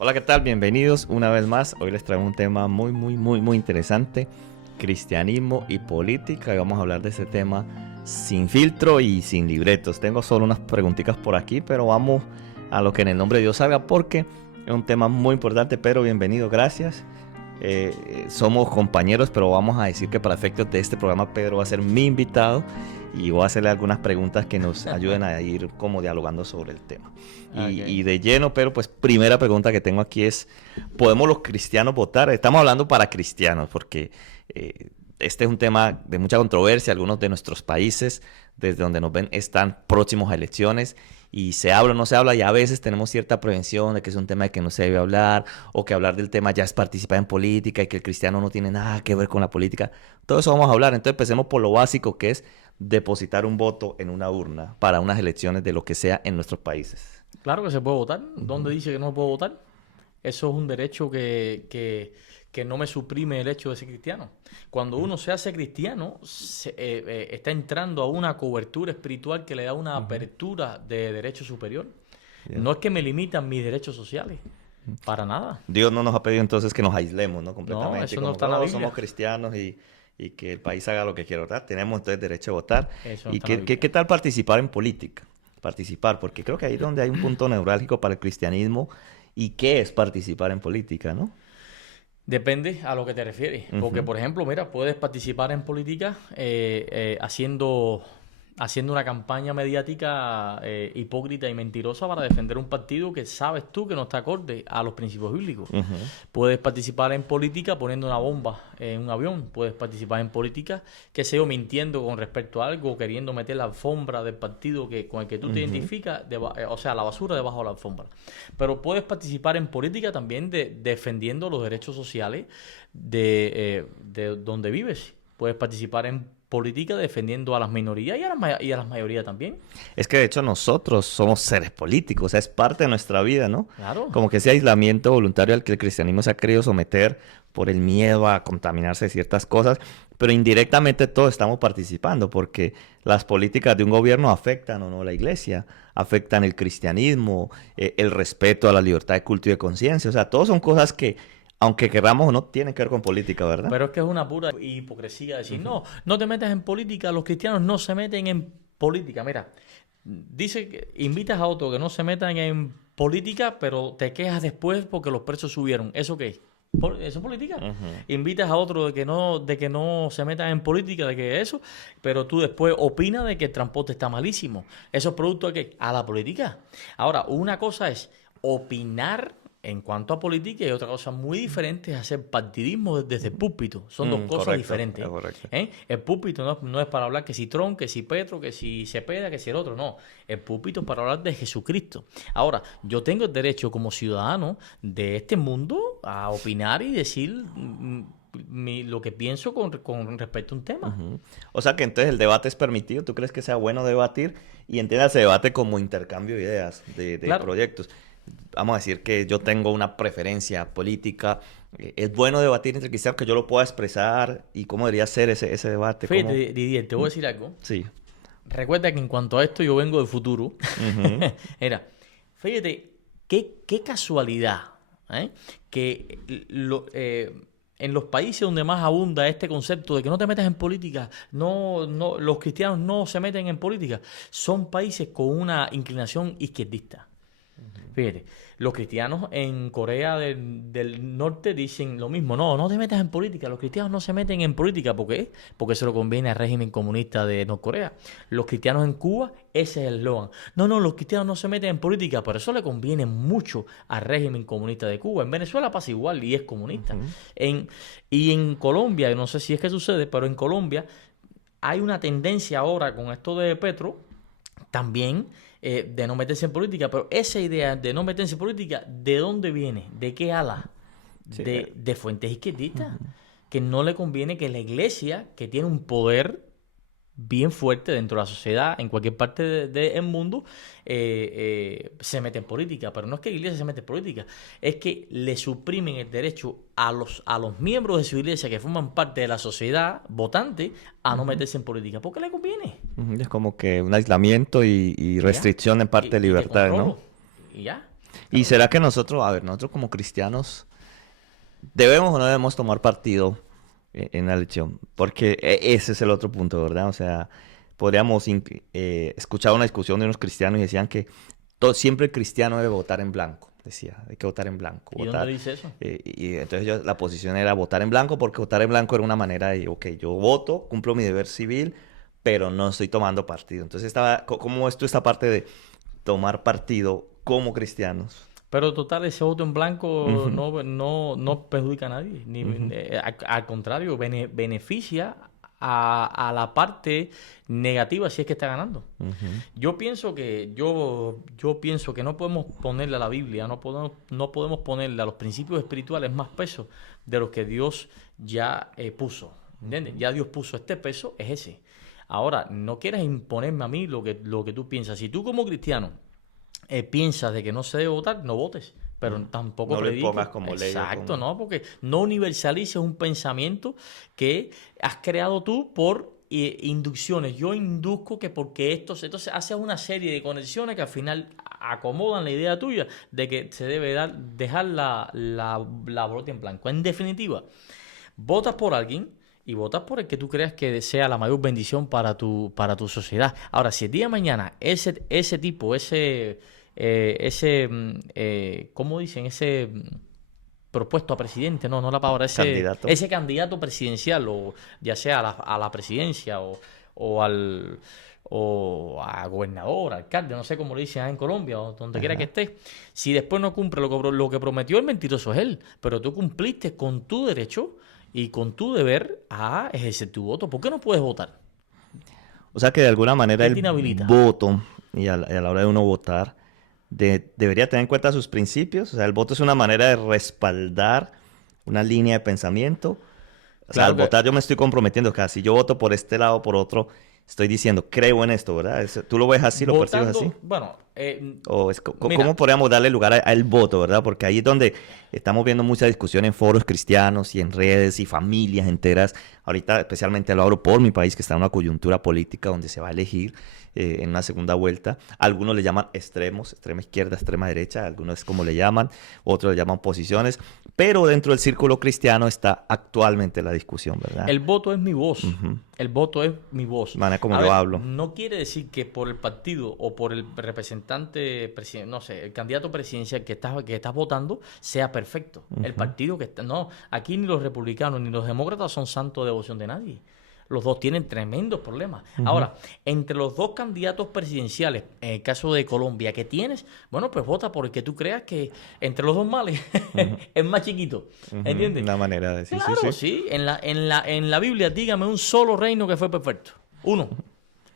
Hola, ¿qué tal? Bienvenidos una vez más. Hoy les traigo un tema muy interesante, cristianismo y política. Y vamos a hablar de ese tema sin filtro y sin libretos. Tengo solo unas preguntitas por aquí, pero vamos a lo que en el nombre de Dios salga porque es un tema muy importante. Pero bienvenido, gracias. Somos compañeros, pero vamos a decir que para efectos de este programa Pedro va a ser mi invitado y voy a hacerle algunas preguntas que nos ayuden a ir como dialogando sobre el tema. Y de lleno, pero pues primera pregunta que tengo aquí es, ¿podemos los cristianos votar? Estamos hablando para cristianos porque este es un tema de mucha controversia. Algunos de nuestros países, desde donde nos ven, están próximos a elecciones y se habla o no se habla, y a veces tenemos cierta prevención de que es un tema de que no se debe hablar, o que hablar del tema ya es participar en política y que el cristiano no tiene nada que ver con la política. Todo eso vamos a hablar. Entonces empecemos por lo básico, que es depositar un voto en una urna para unas elecciones de lo que sea en nuestros países. Claro que se puede votar. ¿Dónde dice que no puedo votar? Eso es un derecho que no me suprime el hecho de ser cristiano. Cuando uno se hace cristiano, está entrando a una cobertura espiritual que le da una apertura de derecho superior. Yeah. No es que me limitan mis derechos sociales, para nada. Dios no nos ha pedido entonces que nos aislemos, ¿no? Completamente. No, eso como, no está en la Biblia. somos cristianos y que el país haga lo que quiera, ¿verdad? Tenemos entonces derecho a votar. Eso no ¿Y está en la Biblia. qué tal participar en política? Participar, porque creo que ahí es donde hay un punto neurálgico para el cristianismo. ¿Y qué es participar en política, no? Depende a lo que te refieres. Porque, por ejemplo, mira, puedes participar en política haciendo una campaña mediática hipócrita y mentirosa para defender un partido que sabes tú que no está acorde a los principios bíblicos. Puedes participar en política poniendo una bomba en un avión. Puedes participar en política, qué sé yo, mintiendo con respecto a algo, queriendo meter la alfombra del partido con el que tú te identificas, o sea, la basura debajo de la alfombra. Pero puedes participar en política también defendiendo los derechos sociales de donde vives. Puedes participar en política defendiendo a las minorías y a las mayorías también. Es que de hecho nosotros somos seres políticos, o sea, es parte de nuestra vida, ¿no? Claro. Como que ese aislamiento voluntario al que el cristianismo se ha querido someter por el miedo a contaminarse de ciertas cosas, pero indirectamente todos estamos participando porque las políticas de un gobierno afectan o no la iglesia, afectan el cristianismo, el respeto a la libertad de culto y de conciencia, o sea, todos son cosas que, aunque queramos o no, tienen que ver con política, ¿verdad? Pero es que es una pura hipocresía decir, no te metas en política, los cristianos no se meten en política. Mira, dice que invitas a otro que no se metan en política, pero te quejas después porque los precios subieron. ¿Eso qué es? ¿Eso es política? Invitas a otro de que no se metan en política, de que eso, pero tú después opinas de que el transporte está malísimo. ¿Eso es producto de qué? A la política. Ahora, una cosa es opinar en cuanto a política y otra cosa muy diferente es hacer partidismo desde el púlpito. Son dos cosas diferentes. El púlpito no es para hablar que si Trump, que si Petro, que si Cepeda, que si el otro. No, el púlpito es para hablar de Jesucristo. Ahora, yo tengo el derecho como ciudadano de este mundo a opinar y decir lo que pienso con respecto a un tema. O sea que entonces el debate es permitido. ¿Tú crees que sea bueno debatir? Y entiendas ese debate como intercambio de ideas, de Claro. proyectos. Vamos a decir que yo tengo una preferencia política. Es bueno debatir entre cristianos, que yo lo pueda expresar. ¿Y cómo debería ser ese debate? Fíjate, Didier, te voy a decir algo. Sí. Recuerda que en cuanto a esto yo vengo del futuro. Era, fíjate, qué casualidad, que en los países donde más abunda este concepto de que no te metas en política, los cristianos no se meten en política, son países con una inclinación izquierdista. Fíjate, los cristianos en Corea del Norte dicen lo mismo. No te metas en política. Los cristianos no se meten en política. ¿Por qué? Porque eso le conviene al régimen comunista de Norcorea. Los cristianos en Cuba, ese es el eslogan. No, los cristianos no se meten en política. Pero eso le conviene mucho al régimen comunista de Cuba. En Venezuela pasa igual y es comunista. Y en Colombia, no sé si es que sucede, pero en Colombia hay una tendencia ahora con esto de Petro también de no meterse en política, pero esa idea de no meterse en política, ¿de dónde viene? ¿De qué ala? Sí. De fuentes izquierdistas, que no le conviene que la iglesia, que tiene un poder bien fuerte dentro de la sociedad, en cualquier parte del mundo, se mete en política. Pero no es que la iglesia se mete en política, es que le suprimen el derecho a los miembros de su iglesia que forman parte de la sociedad votante a no meterse en política. ¿Por qué le conviene? Es como que un aislamiento y restricción en parte de libertad, ¿no? Y ya. ¿Y será que nosotros como cristianos, debemos o no debemos tomar partido en la elección? Porque ese es el otro punto, ¿verdad? O sea, podríamos escuchar una discusión de unos cristianos y decían que siempre el cristiano debe votar en blanco. Decía, hay que votar en blanco. ¿Y dónde dice eso? Y entonces la posición era votar en blanco, porque votar en blanco era una manera de, ok, yo voto, cumplo mi deber civil, pero no estoy tomando partido. Entonces, ¿cómo ves tú esta parte de tomar partido como cristianos? Pero total, ese voto en blanco no perjudica a nadie. Al contrario, beneficia a la parte negativa si es que está ganando. Yo pienso que no podemos ponerle a la Biblia, no podemos ponerle a los principios espirituales más peso de los que Dios ya puso. ¿Entiendes? Ya Dios puso este peso, es ese. Ahora, no quieras imponerme a mí lo que tú piensas. Si tú como cristiano piensas de que no se debe votar, no votes. Pero tampoco no prediques. lo pongas como ley. Exacto, no, porque no universalices un pensamiento que has creado tú por inducciones. Yo induzco que porque entonces haces una serie de conexiones que al final acomodan la idea tuya de que se debe dejar la boleta en blanco. En definitiva, votas por alguien y votas por el que tú creas que sea la mayor bendición para tu sociedad. Ahora, si el día de mañana ese tipo, ¿cómo dicen? Ese propuesto a presidente, no la palabra, ese candidato presidencial, o ya sea a la presidencia o a gobernador, alcalde, no sé cómo le dicen en Colombia o donde quiera que esté, si después no cumple lo que prometió, el mentiroso es él, pero tú cumpliste con tu derecho y con tu deber a ejercer tu voto. ¿Por qué no puedes votar? O sea que de alguna manera el voto, y a la hora de uno votar, debería tener en cuenta sus principios. O sea, el voto es una manera de respaldar una línea de pensamiento. O sea, al votar yo me estoy comprometiendo. Que si yo voto por este lado o por otro, estoy diciendo, creo en esto, ¿verdad? ¿Tú lo ves así, lo percibes así? Bueno, ¿cómo podríamos darle lugar al voto, verdad? Porque ahí es donde estamos viendo mucha discusión en foros cristianos y en redes y familias enteras. Ahorita especialmente lo hablo por mi país, que está en una coyuntura política donde se va a elegir en una segunda vuelta. Algunos le llaman extremos, extrema izquierda, extrema derecha, algunos es como le llaman, otros le llaman posiciones, pero dentro del círculo cristiano está actualmente la discusión, ¿verdad? El voto es mi voz, el voto es mi voz. Manera como yo hablo. No quiere decir que por el partido o por el representante, no sé, el candidato presidencial que estás votando sea perfecto. El partido que está... No, aquí ni los republicanos ni los demócratas son santos de devoción de nadie. Los dos tienen tremendos problemas. Ahora, entre los dos candidatos presidenciales, en el caso de Colombia, que tienes, bueno, pues vota por el que tú creas que entre los dos males es más chiquito. ¿Entiendes? Una manera de decir. Claro, sí. En la Biblia, dígame un solo reino que fue perfecto. Uno.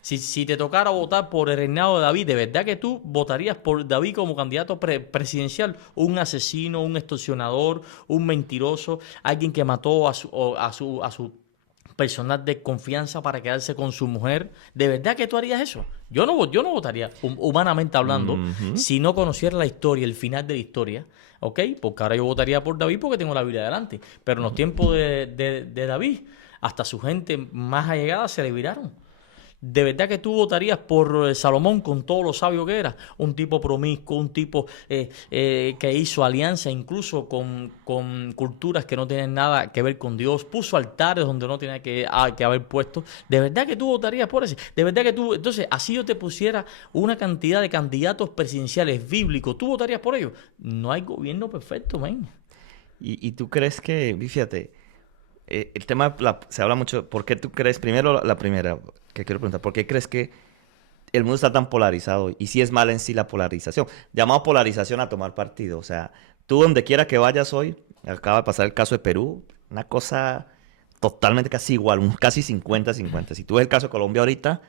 Si te tocara votar por el reinado de David, ¿de verdad que tú votarías por David como candidato presidencial? Un asesino, un extorsionador, un mentiroso, alguien que mató a su personal de confianza para quedarse con su mujer. ¿De verdad que tú harías eso? Yo no votaría, humanamente hablando, si no conociera la historia, el final de la historia, ¿ok? Porque ahora yo votaría por David porque tengo la Biblia delante. Pero en los tiempos de David, hasta su gente más allegada se le viraron. ¿De verdad que tú votarías por Salomón con todo lo sabio que era? Un tipo promiscuo, un tipo que hizo alianza incluso con culturas que no tienen nada que ver con Dios. Puso altares donde no tenía que haber puesto. ¿De verdad que tú votarías por ese? ¿De verdad que tú... Entonces, así yo te pusiera una cantidad de candidatos presidenciales bíblicos, ¿tú votarías por ellos? No hay gobierno perfecto, man. ¿Y tú crees que... Fíjate, el tema se habla mucho... ¿Por qué tú crees? Primero, la primera... que quiero preguntar, ¿por qué crees que el mundo está tan polarizado? Y si es mala en sí la polarización. Llamamos polarización a tomar partido. O sea, tú donde quiera que vayas hoy, acaba de pasar el caso de Perú, una cosa totalmente casi igual, casi 50-50. Si tú ves el caso de Colombia ahorita,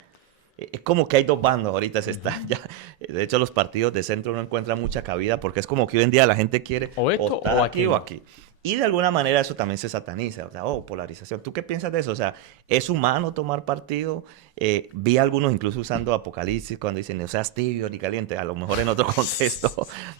es como que hay dos bandos ahorita. De hecho, los partidos de centro no encuentran mucha cabida porque es como que hoy en día la gente quiere o esto o aquí o aquí. Y de alguna manera eso también se sataniza, o sea, polarización. ¿Tú qué piensas de eso? O sea, ¿es humano tomar partido? Vi a algunos incluso usando Apocalipsis cuando dicen, no seas tibio ni caliente, a lo mejor en otro contexto.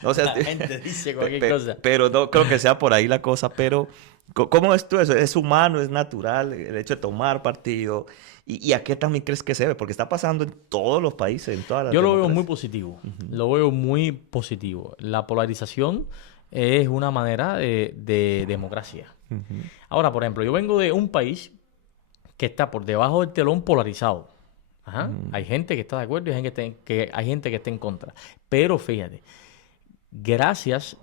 No seas la gente dice cualquier cosa. Pero no creo que sea por ahí la cosa, pero ¿cómo ves tú eso? ¿Es humano, es natural el hecho de tomar partido? ¿Y a qué también crees que se debe? Porque está pasando en todos los países, en todas las Yo lo veo democracias. muy positivo. Lo veo muy positivo. La polarización es una manera de democracia. Ahora, por ejemplo, yo vengo de un país que está por debajo del telón polarizado. Ajá. Hay gente que está de acuerdo y hay gente que está en contra. Pero fíjate, gracias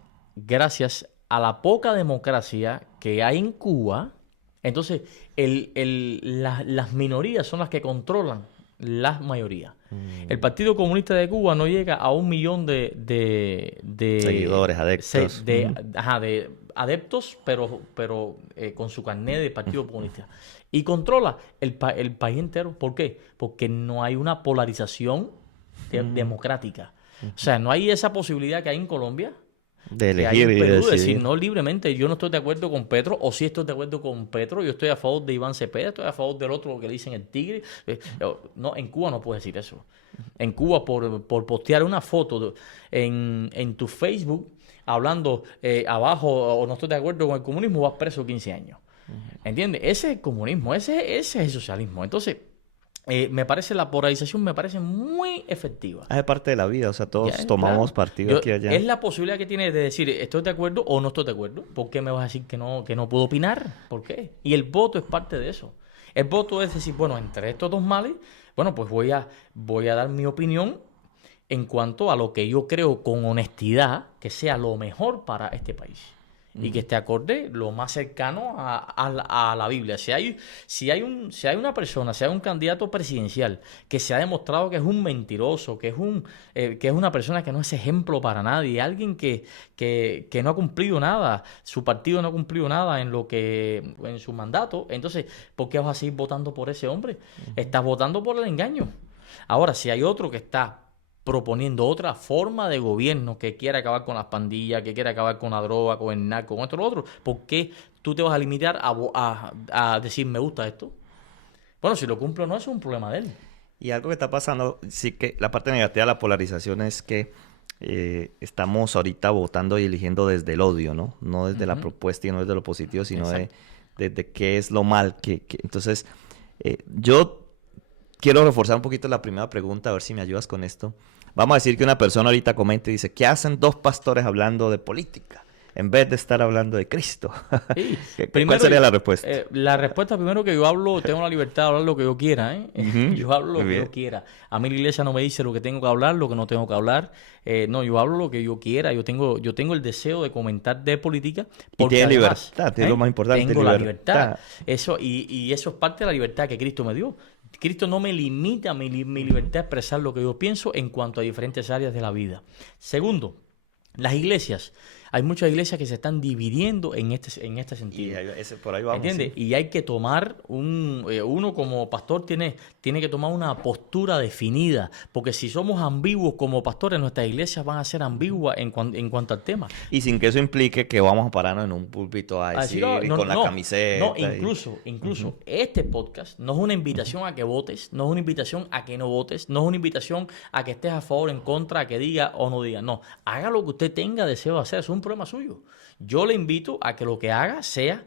a la poca democracia que hay en Cuba, entonces las minorías son las que controlan las mayorías. El Partido Comunista de Cuba no llega a 1 millón de Seguidores, adeptos. de adeptos, pero con su carnet de Partido Comunista. Y controla el país entero. ¿Por qué? Porque no hay una polarización democrática. O sea, no hay esa posibilidad que hay en Colombia, De que hay elegir en y Perú, de decidir. decir no libremente, yo no estoy de acuerdo con Petro, o sí estoy de acuerdo con Petro, yo estoy a favor de Iván Cepeda, estoy a favor del otro que le dicen el tigre. No, en Cuba no puedes decir eso. En Cuba, por postear una foto en tu Facebook hablando abajo o no estoy de acuerdo con el comunismo, vas preso 15 años. ¿Entiendes? Ese es el comunismo, ese es el socialismo. Entonces, la polarización me parece muy efectiva. Es parte de la vida, o sea, todos Ya, tomamos claro. partido aquí y allá. Es la posibilidad que tienes de decir, estoy de acuerdo o no estoy de acuerdo. ¿Por qué me vas a decir que no puedo opinar? ¿Por qué? Y el voto es parte de eso. El voto es decir, bueno, entre estos dos males, bueno, pues voy a dar mi opinión en cuanto a lo que yo creo con honestidad que sea lo mejor para este país. Y que esté acorde lo más cercano a la Biblia. Si hay una persona, si hay un candidato presidencial que se ha demostrado que es un mentiroso, que es una persona que no es ejemplo para nadie, alguien que no ha cumplido nada, su partido no ha cumplido nada en su mandato, entonces, ¿por qué vas a seguir votando por ese hombre? Estás votando por el engaño. Ahora, si hay otro que está proponiendo otra forma de gobierno que quiere acabar con las pandillas, que quiere acabar con la droga, con el narco, con esto lo otro, ¿por qué tú te vas a limitar a decir me gusta esto? Bueno, si lo cumple o no, eso es un problema de él. Y algo que está pasando, sí que la parte negativa de la polarización es que estamos ahorita votando y eligiendo desde el odio, ¿no? No desde la propuesta y no desde lo positivo, sino de qué es lo mal. Entonces, yo quiero reforzar un poquito la primera pregunta, a ver si me ayudas con esto. Vamos a decir que una persona ahorita comenta y dice, ¿qué hacen dos pastores hablando de política en vez de estar hablando de Cristo? Sí. ¿Cuál sería la respuesta? La respuesta primero que yo hablo, tengo la libertad de hablar lo que yo quiera, ¿eh? Yo hablo lo que yo quiera. A mí la iglesia no me dice lo que tengo que hablar, lo que no tengo que hablar. No, yo hablo lo que yo quiera. Yo tengo el deseo de comentar de política. Y tienes además, libertad, es lo más importante. Tengo la libertad. Eso, y eso es parte de la libertad que Cristo me dio. Cristo no me limita mi libertad a expresar lo que yo pienso en cuanto a diferentes áreas de la vida. Segundo, las iglesias. Hay muchas iglesias que se están dividiendo en este sentido. Por ahí vamos. ¿Entiendes? Sí. Y hay que tomar uno como pastor tiene que tomar una postura definida, porque si somos ambiguos como pastores, nuestras iglesias van a ser ambiguas en cuanto al tema. Y sin que eso implique que vamos a pararnos en un púlpito a decir con la camiseta. No, incluso este podcast no es una invitación a que votes, no es una invitación a que no votes, no es una invitación a que estés a favor o en contra, a que diga o no diga. No, haga lo que usted tenga deseo de hacer, es un problema suyo. Yo le invito a que lo que haga sea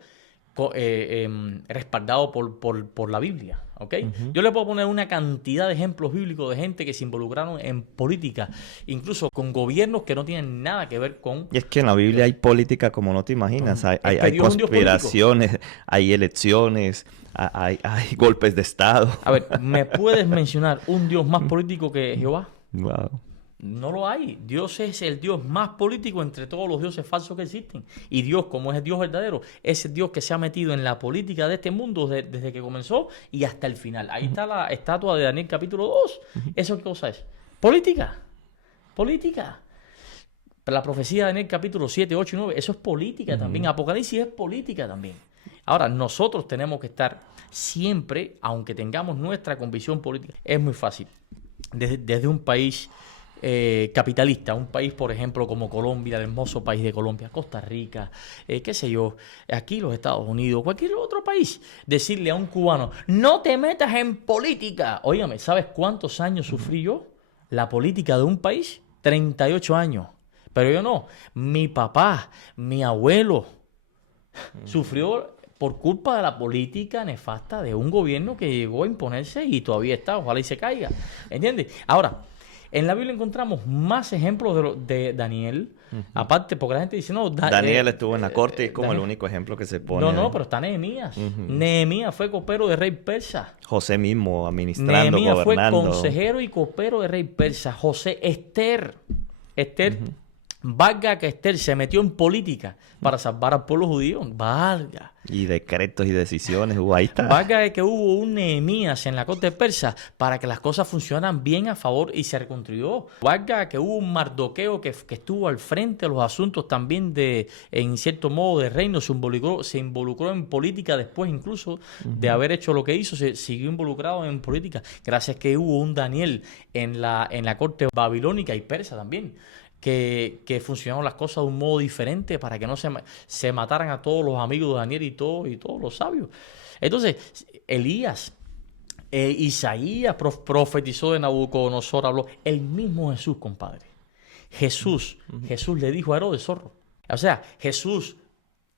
respaldado por la Biblia. ¿Okay? Yo le puedo poner una cantidad de ejemplos bíblicos de gente que se involucraron en política, incluso con gobiernos que no tienen nada que ver con... Y es que en la Biblia hay política como no te imaginas. Hay conspiraciones, hay elecciones, hay golpes de Estado. A ver, ¿me puedes mencionar un Dios más político que Jehová? Wow. No lo hay. Dios es el Dios más político entre todos los dioses falsos que existen. Y Dios, como es el Dios verdadero, es el Dios que se ha metido en la política de este mundo desde que comenzó y hasta el final. Ahí está la estatua de Daniel capítulo 2. ¿Eso qué cosa es? Política. Política. La profecía de Daniel capítulo 7, 8 y 9, eso es política también. Apocalipsis es política también. Ahora, nosotros tenemos que estar siempre, aunque tengamos nuestra convicción política, es muy fácil. Desde un país... capitalista, un país, por ejemplo, como Colombia, el hermoso país de Colombia, Costa Rica, qué sé yo, aquí los Estados Unidos, cualquier otro país, decirle a un cubano, no te metas en política. Óigame, ¿sabes cuántos años sufrí yo la política de un país? 38 años. Pero yo no. Mi papá, mi abuelo, sufrió por culpa de la política nefasta de un gobierno que llegó a imponerse y todavía está, ojalá y se caiga. ¿Entiendes? Ahora, en la Biblia encontramos más ejemplos de Daniel, aparte, porque la gente dice, no, Daniel estuvo en la corte y es como el único ejemplo que se pone. No, pero está Nehemías. Nehemías fue copero de rey persa. José mismo administrando, Nehemías gobernando. fue consejero y copero de rey persa. José, Esther, valga que Esther se metió en política para salvar al pueblo judío. Valga. Y decretos y decisiones. Ahí está. Valga que hubo un Nehemías en la corte persa para que las cosas funcionaran bien a favor y se reconstruyó. Valga que hubo un Mardoqueo que estuvo al frente de los asuntos también en cierto modo, de reino. Se involucró en política después incluso de haber hecho lo que hizo. Se siguió involucrado en política. Gracias que hubo un Daniel en la corte babilónica y persa también. Que funcionaron las cosas de un modo diferente para que no se mataran a todos los amigos de Daniel y todos los sabios. Entonces, Elías, Isaías profetizó de Nabucodonosor, habló el mismo Jesús, compadre. Jesús le dijo a Herodes zorro. O sea, Jesús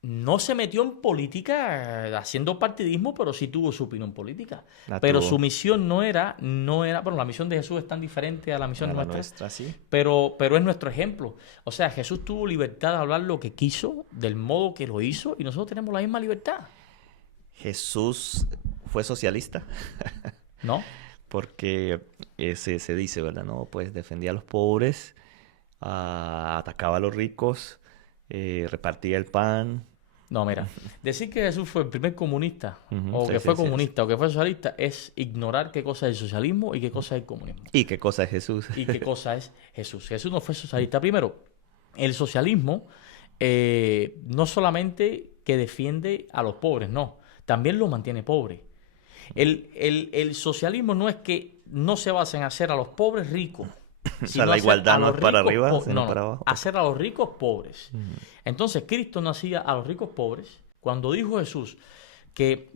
no se metió en política haciendo partidismo, pero sí tuvo su opinión política. Pero su misión no era, bueno, la misión de Jesús es tan diferente a la misión nuestra, ¿sí? Pero es nuestro ejemplo. O sea, Jesús tuvo libertad de hablar lo que quiso, del modo que lo hizo, y nosotros tenemos la misma libertad. Jesús fue socialista. ¿No? Porque se dice, ¿verdad? No, pues defendía a los pobres, atacaba a los ricos, repartía el pan. No, mira, decir que Jesús fue el primer comunista, o que fue comunista, o que fue socialista, es ignorar qué cosa es el socialismo y qué cosa es el comunismo. ¿Y qué cosa es Jesús? Y qué cosa es Jesús. Jesús no fue socialista. Primero, el socialismo no solamente que defiende a los pobres, no, también los mantiene pobres. El socialismo no es que no se basa en hacer a los pobres ricos. O sea, la igualdad no es para arriba, sino para abajo. Hacer a los ricos pobres. Entonces, Cristo no hacía a los ricos pobres. Cuando dijo Jesús que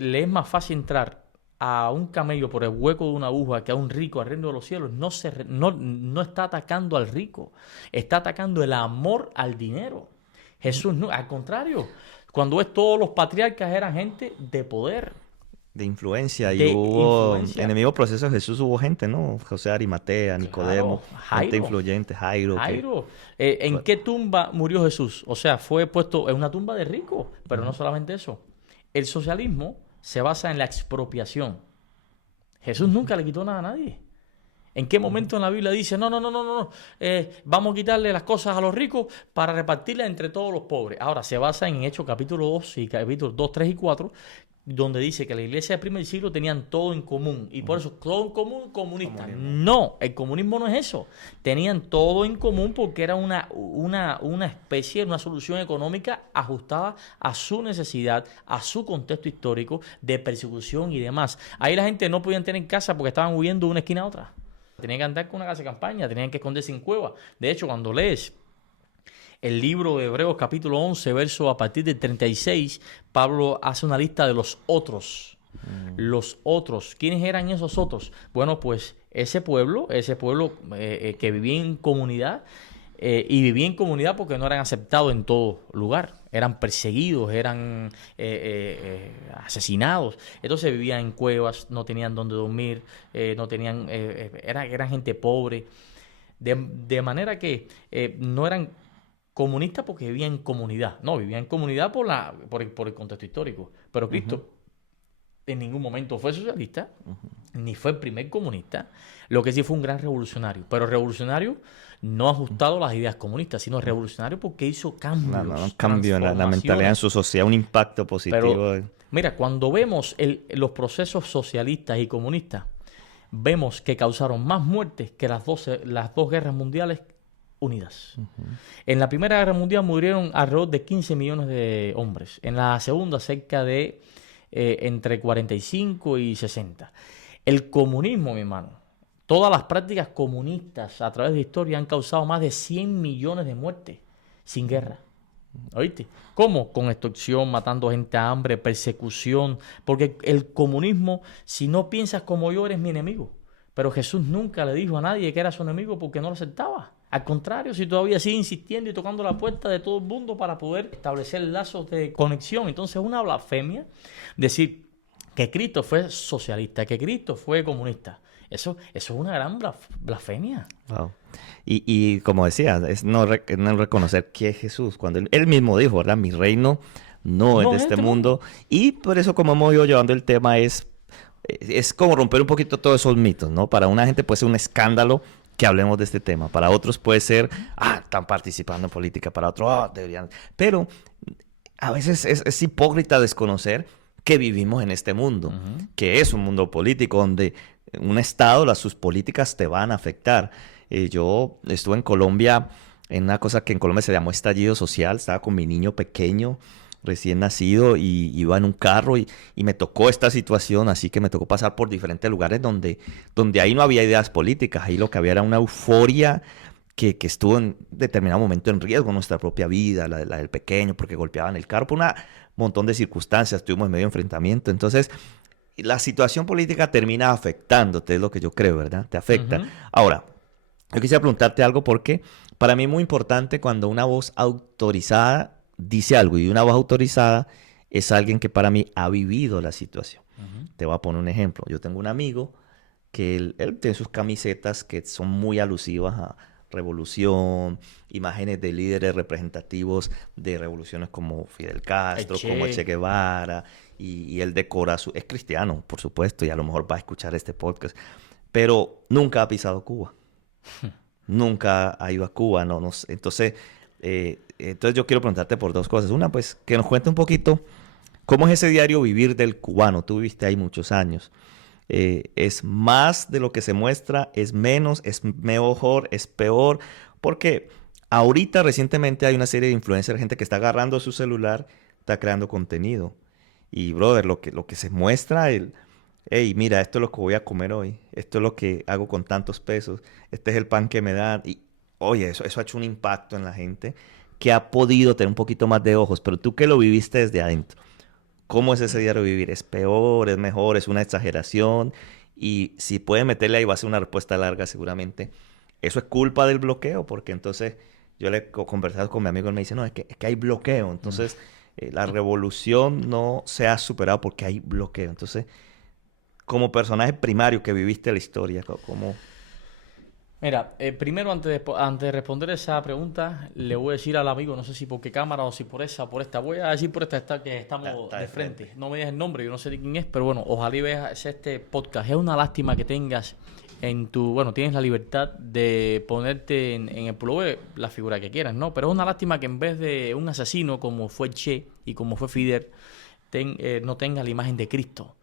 le es más fácil entrar a un camello por el hueco de una aguja que a un rico al reino de los cielos, no está atacando al rico, está atacando el amor al dinero. Jesús no, al contrario, cuando ves todos los patriarcas eran gente de poder. De influencia, y hubo en el mismo proceso de Jesús hubo gente, ¿no? José de Arimatea, Nicodemo, gente influyente, Jairo. ¿En qué tumba murió Jesús? O sea, fue puesto en una tumba de ricos, pero no solamente eso. El socialismo se basa en la expropiación. Jesús nunca le quitó nada a nadie. ¿En qué momento en la Biblia dice, no, vamos a quitarle las cosas a los ricos para repartirlas entre todos los pobres? Ahora, se basa en Hechos capítulo 2 y capítulos 2, 3 y 4, donde dice que la iglesia del primer siglo tenían todo en común, y por eso todo en común, comunista. No, el comunismo no es eso. Tenían todo en común porque era una especie, una solución económica ajustada a su necesidad, a su contexto histórico de persecución y demás. Ahí la gente no podía tener casa porque estaban huyendo de una esquina a otra. Tenían que andar con una casa de campaña, tenían que esconderse en cuevas. De hecho, cuando lees el libro de Hebreos capítulo 11, verso a partir del 36, Pablo hace una lista de los otros. Los otros. ¿Quiénes eran esos otros? Bueno, pues ese pueblo que vivía en comunidad, y vivía en comunidad porque no eran aceptados en todo lugar. Eran perseguidos, eran asesinados. Entonces vivían en cuevas, no tenían dónde dormir, eran gente pobre. De manera que no eran comunistas porque vivían en comunidad. No, vivían en comunidad por el contexto histórico. Pero Cristo en ningún momento fue socialista, ni fue el primer comunista. Lo que sí fue un gran revolucionario. Pero revolucionario no ajustado a las ideas comunistas, sino revolucionario porque hizo cambios. Un cambio en la mentalidad en su sociedad, un impacto positivo. Pero, mira, cuando vemos los procesos socialistas y comunistas, vemos que causaron más muertes que las dos guerras mundiales unidas. En la Primera Guerra Mundial murieron alrededor de 15 millones de hombres. En la Segunda, cerca de entre 45 y 60. El comunismo, mi hermano, todas las prácticas comunistas a través de la historia han causado más de 100 millones de muertes sin guerra. ¿Oíste? ¿Cómo? Con extorsión, matando gente a hambre, persecución. Porque el comunismo, si no piensas como yo, eres mi enemigo. Pero Jesús nunca le dijo a nadie que era su enemigo porque no lo aceptaba. Al contrario, si todavía sigue insistiendo y tocando la puerta de todo el mundo para poder establecer lazos de conexión. Entonces es una blasfemia decir que Cristo fue socialista, que Cristo fue comunista. Eso es una gran blasfemia. Wow. Y como decía, es no reconocer que es Jesús. Cuando él mismo dijo, ¿verdad? Mi reino no es de este mundo. Y por eso, como hemos ido llevando el tema, es como romper un poquito todos esos mitos, ¿no? Para una gente puede ser un escándalo que hablemos de este tema. Para otros puede ser, están participando en política. Para otros, deberían. Pero a veces es hipócrita desconocer que vivimos en este mundo, que es un mundo político donde un estado, sus políticas te van a afectar. Yo estuve en Colombia en una cosa que en Colombia se llamó estallido social. Estaba con mi niño pequeño, recién nacido, y iba en un carro y me tocó esta situación, así que me tocó pasar por diferentes lugares donde ahí no había ideas políticas. Ahí lo que había era una euforia que estuvo en determinado momento en riesgo nuestra propia vida, la del pequeño, porque golpeaban el carro por un montón de circunstancias. Estuvimos en medio de enfrentamiento. Entonces, la situación política termina afectándote, es lo que yo creo, ¿verdad? Te afecta. Ahora, yo quisiera preguntarte algo porque para mí es muy importante cuando una voz autorizada dice algo, y una voz autorizada es alguien que para mí ha vivido la situación. Te voy a poner un ejemplo. Yo tengo un amigo que él tiene sus camisetas que son muy alusivas a revolución, imágenes de líderes representativos de revoluciones como Fidel Castro, como Che Guevara, y él decora es cristiano, por supuesto, y a lo mejor va a escuchar este podcast, pero nunca ha pisado Cuba. Nunca ha ido a Cuba, no sé. Entonces yo quiero preguntarte por dos cosas. Una, pues, que nos cuente un poquito cómo es ese diario vivir del cubano. Tú viviste ahí muchos años. ¿Es más de lo que se muestra? ¿Es menos? ¿Es mejor? ¿Es peor? Porque ahorita, recientemente, hay una serie de influencers, gente que está agarrando su celular, está creando contenido. Y, brother, lo que se muestra, hey, mira, esto es lo que voy a comer hoy. Esto es lo que hago con tantos pesos. Este es el pan que me dan. Y, oye, eso ha hecho un impacto en la gente que ha podido tener un poquito más de ojos. Pero tú que lo viviste desde adentro, ¿cómo es ese diario vivir? ¿Es peor? ¿Es mejor? ¿Es una exageración? Y si puede meterle ahí, va a ser una respuesta larga seguramente. ¿Eso es culpa del bloqueo? Porque entonces yo le he conversado con mi amigo, él me dice, no, es que hay bloqueo. Entonces la revolución no se ha superado porque hay bloqueo. Entonces, como personaje primario que viviste la historia, ¿cómo? Mira, primero antes de responder esa pregunta, le voy a decir al amigo, no sé si por qué cámara o si por esta, voy a decir por esta que estamos de frente. No me digas el nombre, yo no sé de quién es, pero bueno, ojalá y veas este podcast. Es una lástima que tengas tienes la libertad de ponerte en el pullover la figura que quieras, ¿no? Pero es una lástima que en vez de un asesino como fue Che y como fue Fidel, no tenga la imagen de Cristo,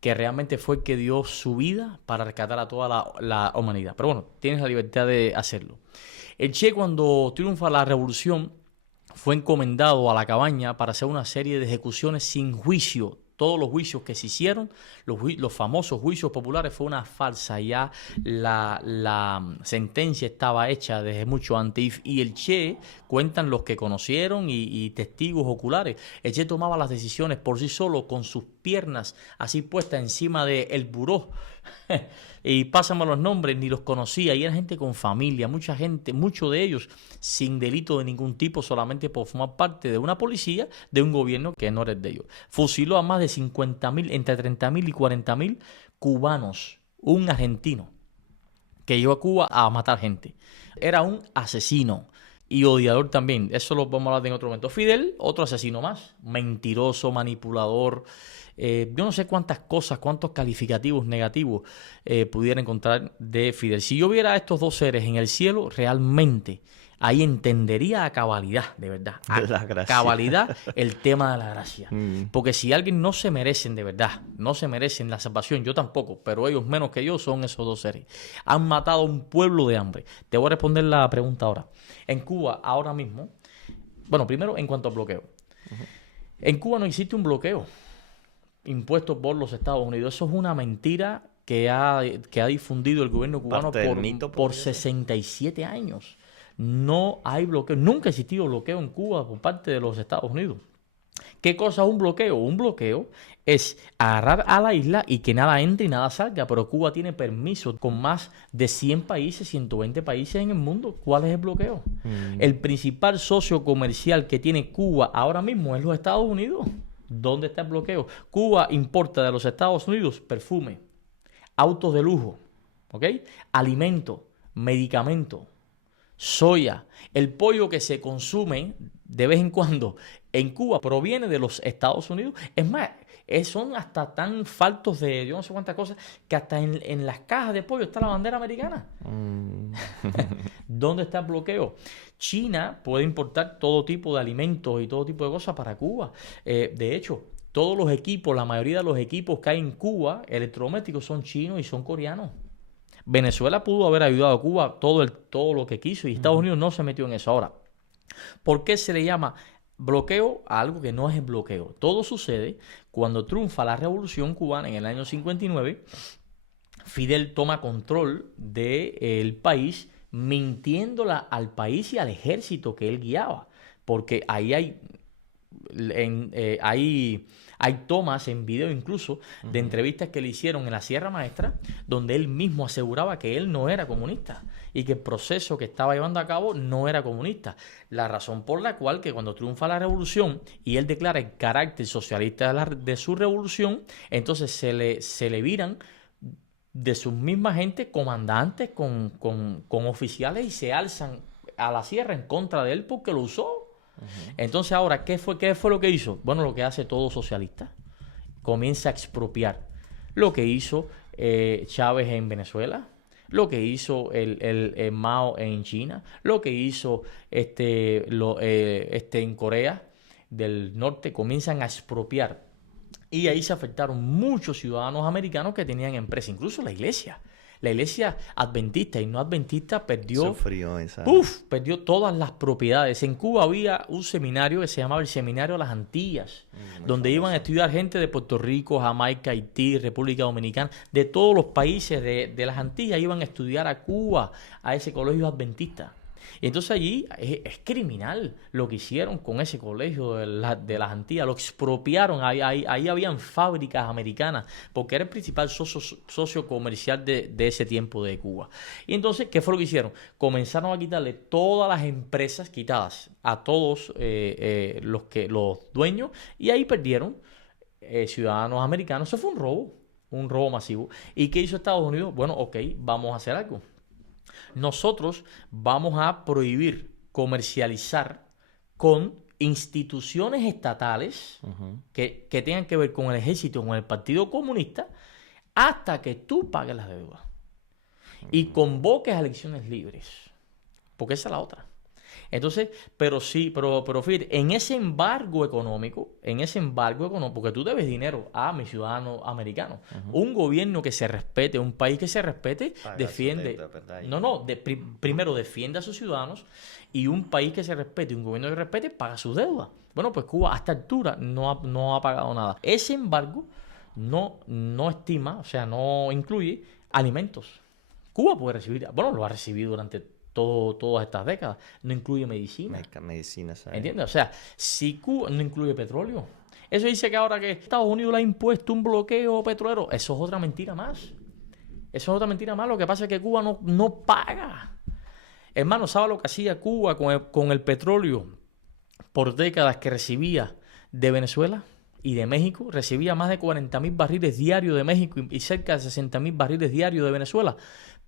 que realmente fue el que dio su vida para rescatar a toda la humanidad. Pero bueno, tienes la libertad de hacerlo. El Che, cuando triunfa la revolución, fue encomendado a la cabaña para hacer una serie de ejecuciones sin juicio. Todos los juicios que se hicieron, los famosos juicios populares, fue una farsa. Ya la sentencia estaba hecha desde mucho antes. Y el Che, cuentan los que conocieron y testigos oculares, el Che tomaba las decisiones por sí solo, con sus piernas así puestas encima del buró. Y pásame los nombres, ni los conocía. Y era gente con familia, mucha gente, muchos de ellos sin delito de ningún tipo, solamente por formar parte de una policía, de un gobierno que no era el de ellos. Fusiló a más de 50.000, entre 30.000 y 40.000 cubanos. Un argentino que llegó a Cuba a matar gente. Era un asesino y odiador también. Eso lo vamos a hablar en otro momento. Fidel, otro asesino más. Mentiroso, manipulador. Yo no sé cuántas cosas, cuántos calificativos negativos pudiera encontrar de Fidel. Si yo viera a estos dos seres en el cielo, realmente ahí entendería a cabalidad, de verdad, a cabalidad el tema de la gracia. Porque si alguien no se merecen, de verdad, no se merecen la salvación, yo tampoco, pero ellos menos que yo son esos dos seres. Han matado a un pueblo de hambre. Te voy a responder la pregunta ahora. En Cuba, ahora mismo, bueno, primero en cuanto al bloqueo. En Cuba no existe un bloqueo impuesto por los Estados Unidos. Eso es una mentira que ha difundido el gobierno cubano por 67 años. No hay bloqueo. Nunca ha existido bloqueo en Cuba por parte de los Estados Unidos. ¿Qué cosa es un bloqueo? Un bloqueo es agarrar a la isla y que nada entre y nada salga, pero Cuba tiene permiso con más de 100 países, 120 países en el mundo. ¿Cuál es el bloqueo? El principal socio comercial que tiene Cuba ahora mismo es los Estados Unidos. ¿Dónde está el bloqueo? Cuba importa de los Estados Unidos perfume, autos de lujo, ¿ok? Alimentos, medicamentos, soya. El pollo que se consume de vez en cuando en Cuba proviene de los Estados Unidos. Es más, son hasta tan faltos de yo no sé cuántas cosas que hasta en las cajas de pollo está la bandera americana. ¿Dónde está el bloqueo? China puede importar todo tipo de alimentos y todo tipo de cosas para Cuba. De hecho, todos los equipos, la mayoría de los equipos que hay en Cuba, electrodomésticos, son chinos y son coreanos. Venezuela pudo haber ayudado a Cuba todo lo que quiso y Estados Unidos no se metió en eso. Ahora, ¿por qué se le llama bloqueo a algo que no es bloqueo? Todo sucede cuando triunfa la revolución cubana en el año 59. Fidel toma control del país, mintiéndola al país y al ejército que él guiaba. Porque ahí hay tomas en video incluso de entrevistas que le hicieron en la Sierra Maestra donde él mismo aseguraba que él no era comunista y que el proceso que estaba llevando a cabo no era comunista. La razón por la cual que cuando triunfa la revolución y él declara el carácter socialista de su revolución, entonces se le viran de sus mismas gente comandantes con oficiales y se alzan a la sierra en contra de él porque lo usó. Entonces ahora, ¿qué fue lo que hizo? Bueno, lo que hace todo socialista. Comienza a expropiar. Lo que hizo Chávez en Venezuela, lo que hizo el Mao en China, lo que hizo en Corea del Norte, comienzan a expropiar. Y ahí se afectaron muchos ciudadanos americanos que tenían empresas, incluso la iglesia. La iglesia adventista y no adventista perdió todas las propiedades. En Cuba había un seminario que se llamaba el Seminario de las Antillas, donde iban a estudiar gente de Puerto Rico, Jamaica, Haití, República Dominicana, de todos los países de las Antillas iban a estudiar a Cuba, a ese colegio adventista. Y entonces allí es criminal lo que hicieron con ese colegio de las Antillas. Lo expropiaron. Ahí habían fábricas americanas porque era el principal socio comercial de ese tiempo de Cuba. Y entonces, ¿qué fue lo que hicieron? Comenzaron a quitarle todas las empresas quitadas a todos los dueños y ahí perdieron ciudadanos americanos. Eso fue un robo masivo. ¿Y qué hizo Estados Unidos? Bueno, ok, vamos a hacer algo. Nosotros vamos a prohibir comercializar con instituciones estatales que tengan que ver con el ejército o con el Partido Comunista hasta que tú pagues las deudas y convoques a elecciones libres. Porque esa es la otra. Entonces, pero fíjate, en ese embargo económico, porque tú debes dinero a mi ciudadano americano. Un gobierno que se respete, un país que se respete, defiende. Primero defiende a sus ciudadanos y un país que se respete, un gobierno que respete, paga sus deudas. Bueno, pues Cuba a esta altura no ha pagado nada. Ese embargo no estima, o sea, no incluye alimentos. Cuba puede recibir, lo ha recibido durante todas estas décadas. No incluye medicina. Medicina, ¿sabes? ¿Entiendes? O sea, si Cuba no incluye petróleo. Eso dice que ahora que Estados Unidos le ha impuesto un bloqueo petrolero. Eso es otra mentira más. Lo que pasa es que Cuba no paga. Hermano, ¿sabe lo que hacía Cuba con el petróleo por décadas que recibía de Venezuela y de México? Recibía más de 40,000 barriles diarios de México y cerca de 60,000 barriles diarios de Venezuela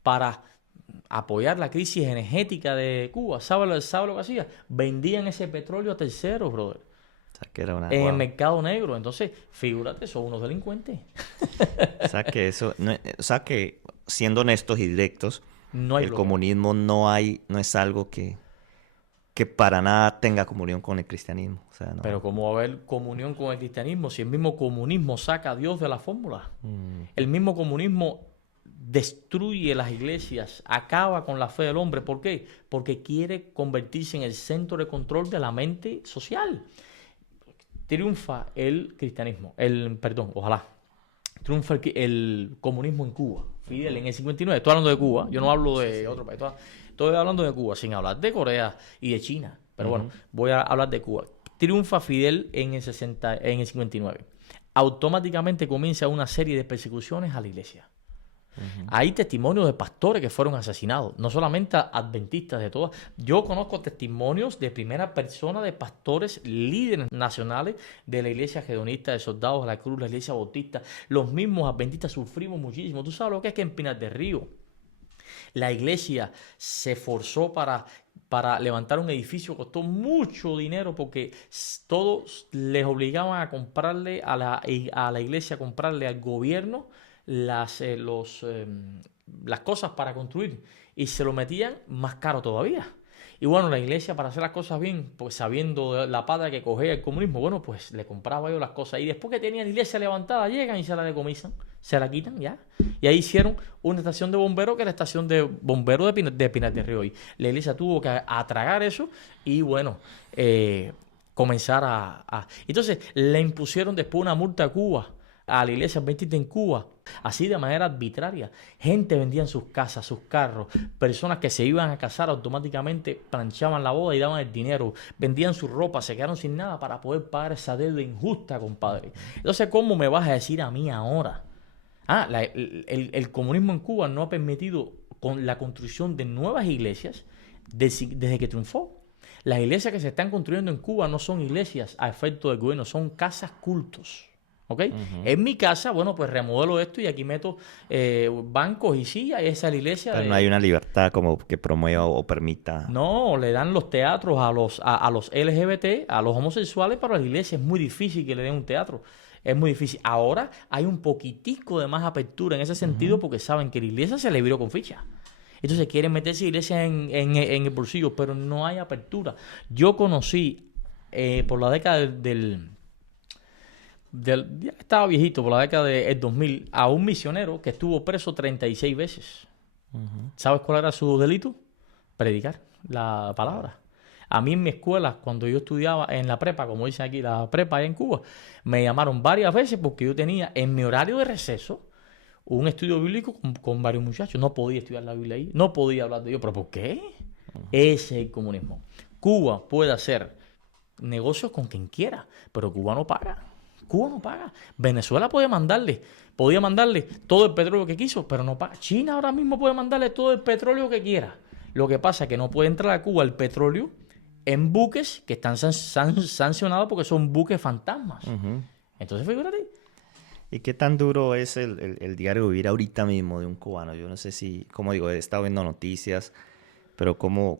para apoyar la crisis energética de Cuba. ¿Sabe lo que hacía? Vendían ese petróleo a terceros, brother. O sea, que era en el mercado negro. Entonces, figúrate, son unos delincuentes. O sea que siendo honestos y directos, el comunismo no es algo que para nada tenga comunión con el cristianismo. O sea, no. Pero ¿cómo va a haber comunión con el cristianismo si el mismo comunismo saca a Dios de la fórmula? El mismo comunismo destruye las iglesias, acaba con la fe del hombre. ¿Por qué? Porque quiere convertirse en el centro de control de la mente social. Triunfa el cristianismo, ojalá. Triunfa el comunismo en Cuba. Fidel en el 59, estoy hablando de Cuba, yo no hablo de otro país, estoy hablando de Cuba, sin hablar de Corea y de China. Pero bueno, voy a hablar de Cuba. triunfa Fidel en el 59. Automáticamente comienza una serie de persecuciones a la iglesia. Hay testimonios de pastores que fueron asesinados, no solamente adventistas de todas. Yo conozco testimonios de primera persona de pastores, líderes nacionales de la iglesia hedonista, de Soldados de la Cruz, la iglesia bautista. Los mismos adventistas sufrimos muchísimo. ¿Tú sabes lo que es que en Pinar del Río la iglesia se esforzó para levantar un edificio? Costó mucho dinero porque todos les obligaban a comprarle a la iglesia, a comprarle al gobierno las cosas para construir, y se lo metían más caro todavía. Y bueno, la iglesia, para hacer las cosas bien, pues sabiendo la pata que cogía el comunismo, bueno, pues le compraba yo las cosas, y después que tenían la iglesia levantada, llegan y se la decomisan, se la quitan ya, y ahí hicieron una estación de bomberos, que es la estación de bomberos de Pinar del Río. Y la iglesia tuvo que atragar eso y bueno, comenzar Entonces le impusieron después una multa a Cuba, a la iglesia adventista en Cuba, así de manera arbitraria. Gente vendía en sus casas, sus carros. Personas que se iban a casar automáticamente planchaban la boda y daban el dinero. Vendían su ropa, se quedaron sin nada para poder pagar esa deuda injusta, compadre. Entonces, ¿cómo me vas a decir a mí ahora? El comunismo en Cuba no ha permitido con la construcción de nuevas iglesias desde que triunfó. Las iglesias que se están construyendo en Cuba no son iglesias a efecto del gobierno, son casas cultos. ¿Ok? En mi casa, bueno, pues remodelo esto y aquí meto bancos y sillas, y esa es la iglesia. Pero no hay una libertad como que promueva o permita. No, le dan los teatros a los LGBT, a los homosexuales, pero a la iglesia es muy difícil que le den un teatro. Es muy difícil. Ahora hay un poquitico de más apertura en ese sentido porque saben que la iglesia se le viró con ficha. Entonces quieren meterse iglesia en el bolsillo, pero no hay apertura. Yo conocí por la década ya estaba viejito, por la década del 2000, a un misionero que estuvo preso 36 veces. ¿Sabes cuál era su delito? Predicar la palabra. A mí en mi escuela, cuando yo estudiaba en la prepa, como dicen aquí, la prepa en Cuba, me llamaron varias veces porque yo tenía en mi horario de receso un estudio bíblico con varios muchachos. No podía estudiar la Biblia ahí, no podía hablar de Dios. ¿Pero por qué? Ese es el comunismo. Cuba puede hacer negocios con quien quiera, pero Cuba no paga. Cuba no paga. Venezuela podía mandarle todo el petróleo que quiso, pero no paga. China ahora mismo puede mandarle todo el petróleo que quiera. Lo que pasa es que no puede entrar a Cuba el petróleo en buques que están sancionados porque son buques fantasmas. Entonces, figúrate. ¿Y qué tan duro es el diario vivir ahorita mismo de un cubano? Yo no sé si, como digo, he estado viendo noticias, pero ¿cómo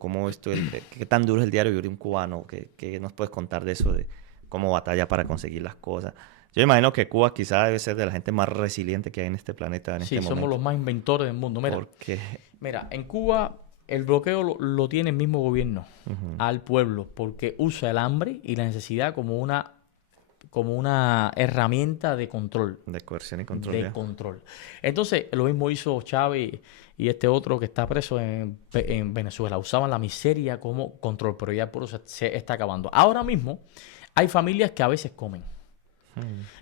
qué tan duro es el diario vivir de un cubano? ¿Qué nos puedes contar de eso, de cómo batalla para conseguir las cosas? Yo imagino que Cuba quizá debe ser de la gente más resiliente que hay en este planeta en este momento. Sí, somos los más inventores del mundo. Mira, mira, en Cuba el bloqueo lo tiene el mismo gobierno al pueblo, porque usa el hambre y la necesidad como una herramienta de control. De coerción y control. De control. Entonces, lo mismo hizo Chávez y este otro que está preso en Venezuela. Usaban la miseria como control, pero ya el pueblo se está acabando. Ahora mismo hay familias que a veces comen.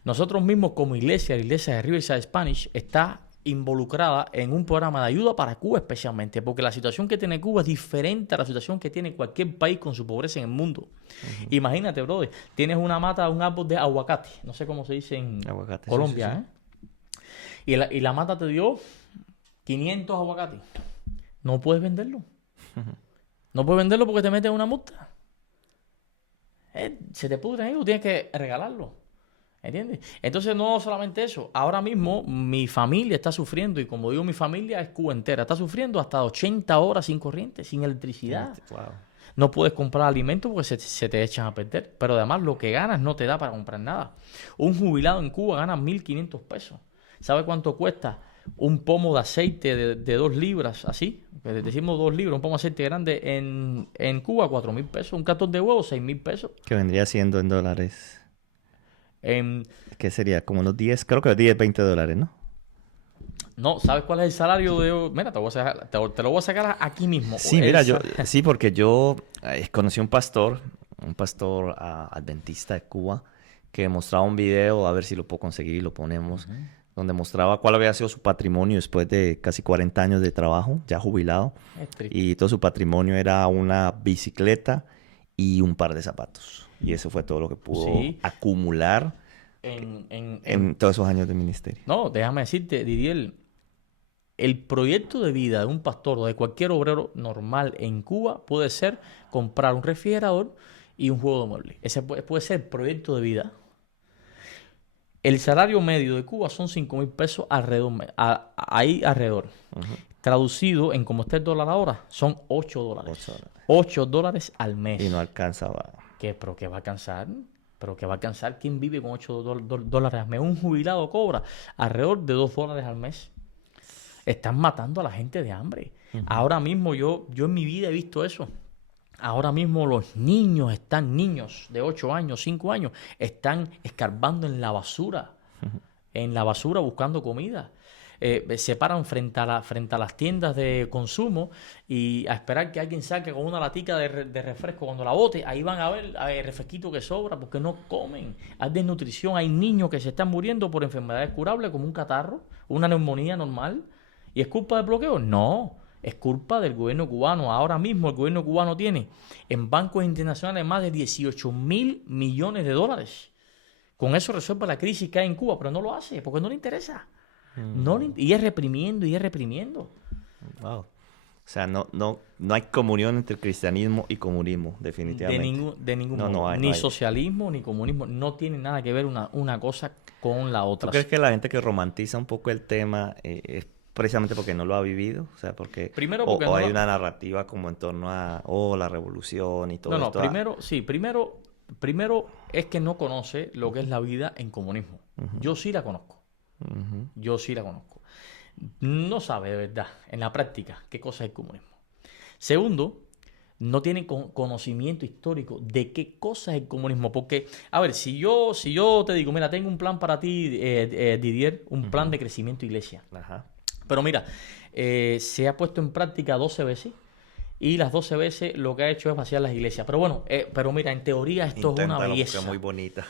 Nosotros mismos como iglesia, la iglesia de Riverside Spanish está involucrada en un programa de ayuda para Cuba especialmente, porque la situación que tiene Cuba es diferente a la situación que tiene cualquier país con su pobreza en el mundo. Imagínate, brother, tienes un árbol de aguacate, no sé cómo se dice en Colombia, sí. Y la mata te dio 500 aguacates. No puedes venderlo. No puedes venderlo porque te meten una multa. Se te pudre ahí, tú tienes que regalarlo. ¿Entiendes? Entonces, no solamente eso. Ahora mismo mi familia está sufriendo, y como digo, mi familia es Cuba entera. Está sufriendo hasta 80 horas sin corriente, sin electricidad. Wow. No puedes comprar alimentos porque se te echan a perder. Pero además lo que ganas no te da para comprar nada. Un jubilado en Cuba gana 1.500 pesos. ¿Sabe cuánto cuesta un pomo de aceite de 2 libras, así? Decimos 2 libras, un pomo de aceite grande en Cuba, 4.000 pesos. Un cartón de huevos, 6.000 pesos. ¿Qué vendría siendo en dólares? ¿Qué sería? Como unos 10, creo que 10, 20 dólares, ¿no? No, ¿sabes cuál es el salario de...? Mira, te lo voy a sacar aquí mismo. Sí, mira, porque yo conocí un pastor adventista de Cuba, que mostraba un video, a ver si lo puedo conseguir y lo ponemos, donde mostraba cuál había sido su patrimonio después de casi 40 años de trabajo, ya jubilado. Y todo su patrimonio era una bicicleta y un par de zapatos. Y eso fue todo lo que pudo Sí. acumular en todos esos años de ministerio. No, déjame decirte, Didier, el proyecto de vida de un pastor o de cualquier obrero normal en Cuba puede ser comprar un refrigerador y un juego de muebles. Ese puede ser el proyecto de vida. El salario medio de Cuba son 5,000 pesos ahí alrededor. Ujú. Traducido en cómo está el dólar ahora, son $8. 8 dólares. $8 al mes. Y no alcanzaba. ¿Pero qué va a alcanzar? ¿Pero qué va a alcanzar? ¿Quién vive con $8 al mes? Un jubilado cobra alrededor de $2 al mes. Están matando a la gente de hambre. Ahora mismo yo en mi vida he visto eso. Ahora mismo los niños de 8 años, 5 años, están escarbando en la basura. En la basura buscando comida. Se paran frente a las tiendas de consumo y a esperar que alguien saque con una latica de refresco cuando la bote. Ahí van a ver el refresquito que sobra porque no comen. Hay desnutrición, hay niños que se están muriendo por enfermedades curables como un catarro, una neumonía normal. ¿Y es culpa del bloqueo? No, es culpa del gobierno cubano. Ahora mismo el gobierno cubano tiene en bancos internacionales más de 18,000 millones de dólares. Con eso resuelve la crisis que hay en Cuba, pero no lo hace porque no le interesa. Y es reprimiendo y es reprimiendo. Wow. O sea, no hay comunión entre el cristianismo y comunismo, definitivamente. De ningún No, modo. no hay, Ni no hay. socialismo ni comunismo. No tiene nada que ver una cosa con la otra. ¿Tú crees que la gente que romantiza un poco el tema es precisamente porque no lo ha vivido? O sea, Primero porque o no hay lo- una narrativa como en torno a la revolución y todo No, esto. primero es que no conoce lo que es la vida en comunismo. Yo sí la conozco. Ujú. Yo sí la conozco. No sabe de verdad, en la práctica, qué cosa es el comunismo. Segundo, no tiene conocimiento histórico de qué cosa es el comunismo. Porque, a ver, si yo te digo, mira, tengo un plan para ti, Didier, un plan de crecimiento iglesia. Ajá. Pero mira, se ha puesto en práctica 12 veces y las 12 veces lo que ha hecho es vaciar las iglesias. Pero bueno, pero mira, en teoría esto es una Inténtalo, porque belleza. es muy bonita.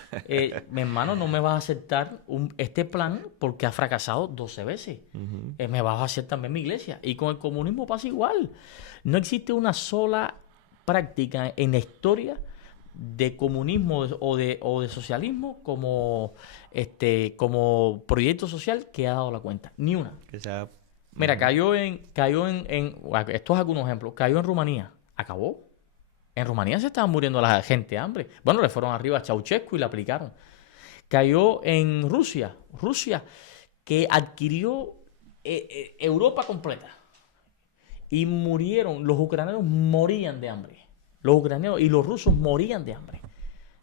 Mi hermano, no me vas a aceptar este plan porque ha fracasado 12 veces. Me vas a hacer también mi iglesia. Y con el comunismo pasa igual. No existe una sola práctica en la historia de comunismo o de socialismo como proyecto social que ha dado la cuenta. Ni una. Que sea... Mira, esto es algunos ejemplos. Cayó en Rumanía. Acabó. En Rumanía se estaban muriendo la gente de hambre. Bueno, le fueron arriba a Ceausescu y le aplicaron. Cayó en Rusia. Rusia, que adquirió Europa completa. Y murieron. Los ucranianos morían de hambre. Los ucranianos y los rusos morían de hambre.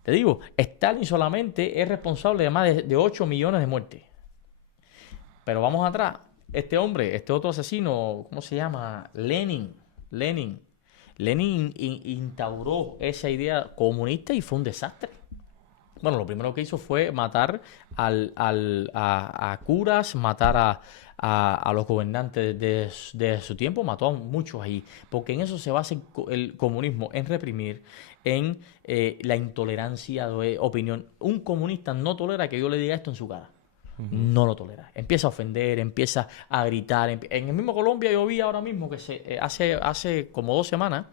Te digo, Stalin solamente es responsable de más de 8 millones de muertes. Pero vamos atrás. Este hombre, este otro asesino, ¿cómo se llama? Lenin instauró esa idea comunista y fue un desastre. Bueno, lo primero que hizo fue matar a curas, matar a los gobernantes de su tiempo, mató a muchos ahí. Porque en eso se basa el comunismo, en reprimir, en la intolerancia de opinión. Un comunista no tolera que yo le diga esto en su cara. No lo tolera. Empieza a ofender, empieza a gritar. En el mismo Colombia yo vi ahora mismo que hace como 2 semanas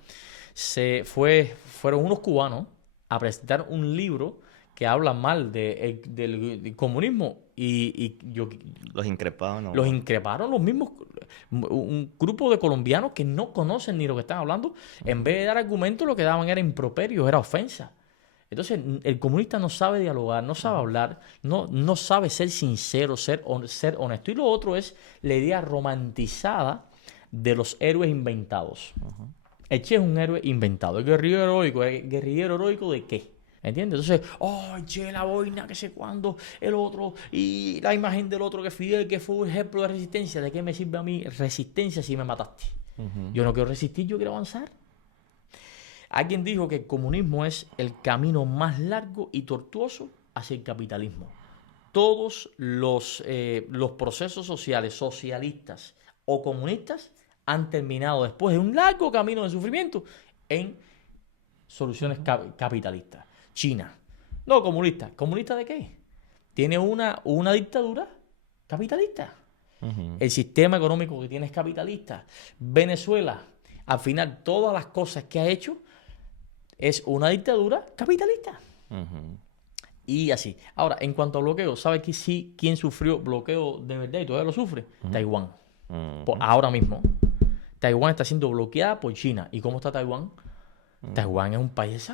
fueron unos cubanos a presentar un libro que habla mal del comunismo y Los increpados, ¿no? los increparon los mismos, un grupo de colombianos que no conocen ni lo que están hablando. En vez de dar argumentos, lo que daban era improperios, era ofensa. Entonces, el comunista no sabe dialogar, no sabe hablar, no sabe ser sincero, ser honesto. Y lo otro es la idea romantizada de los héroes inventados. El Che es un héroe inventado. El guerrillero heroico ¿de qué? ¿Entiendes? Entonces, Che, la boina, que sé cuándo, el otro, y la imagen del otro que Fidel, que fue un ejemplo de resistencia. ¿De qué me sirve a mí resistencia si me mataste? Yo no quiero resistir, yo quiero avanzar. Alguien dijo que el comunismo es el camino más largo y tortuoso hacia el capitalismo. Todos los procesos sociales, socialistas o comunistas, han terminado después de un largo camino de sufrimiento en soluciones capitalistas. China, no comunista. ¿Comunista de qué? Tiene una dictadura capitalista. El sistema económico que tiene es capitalista. Venezuela, al final, todas las cosas que ha hecho es una dictadura capitalista. Y así. Ahora, en cuanto a bloqueo, ¿sabe que sí quién sufrió bloqueo de verdad y todavía lo sufre? Taiwán. Ahora mismo. Taiwán está siendo bloqueada por China. ¿Y cómo está Taiwán? Taiwán es un país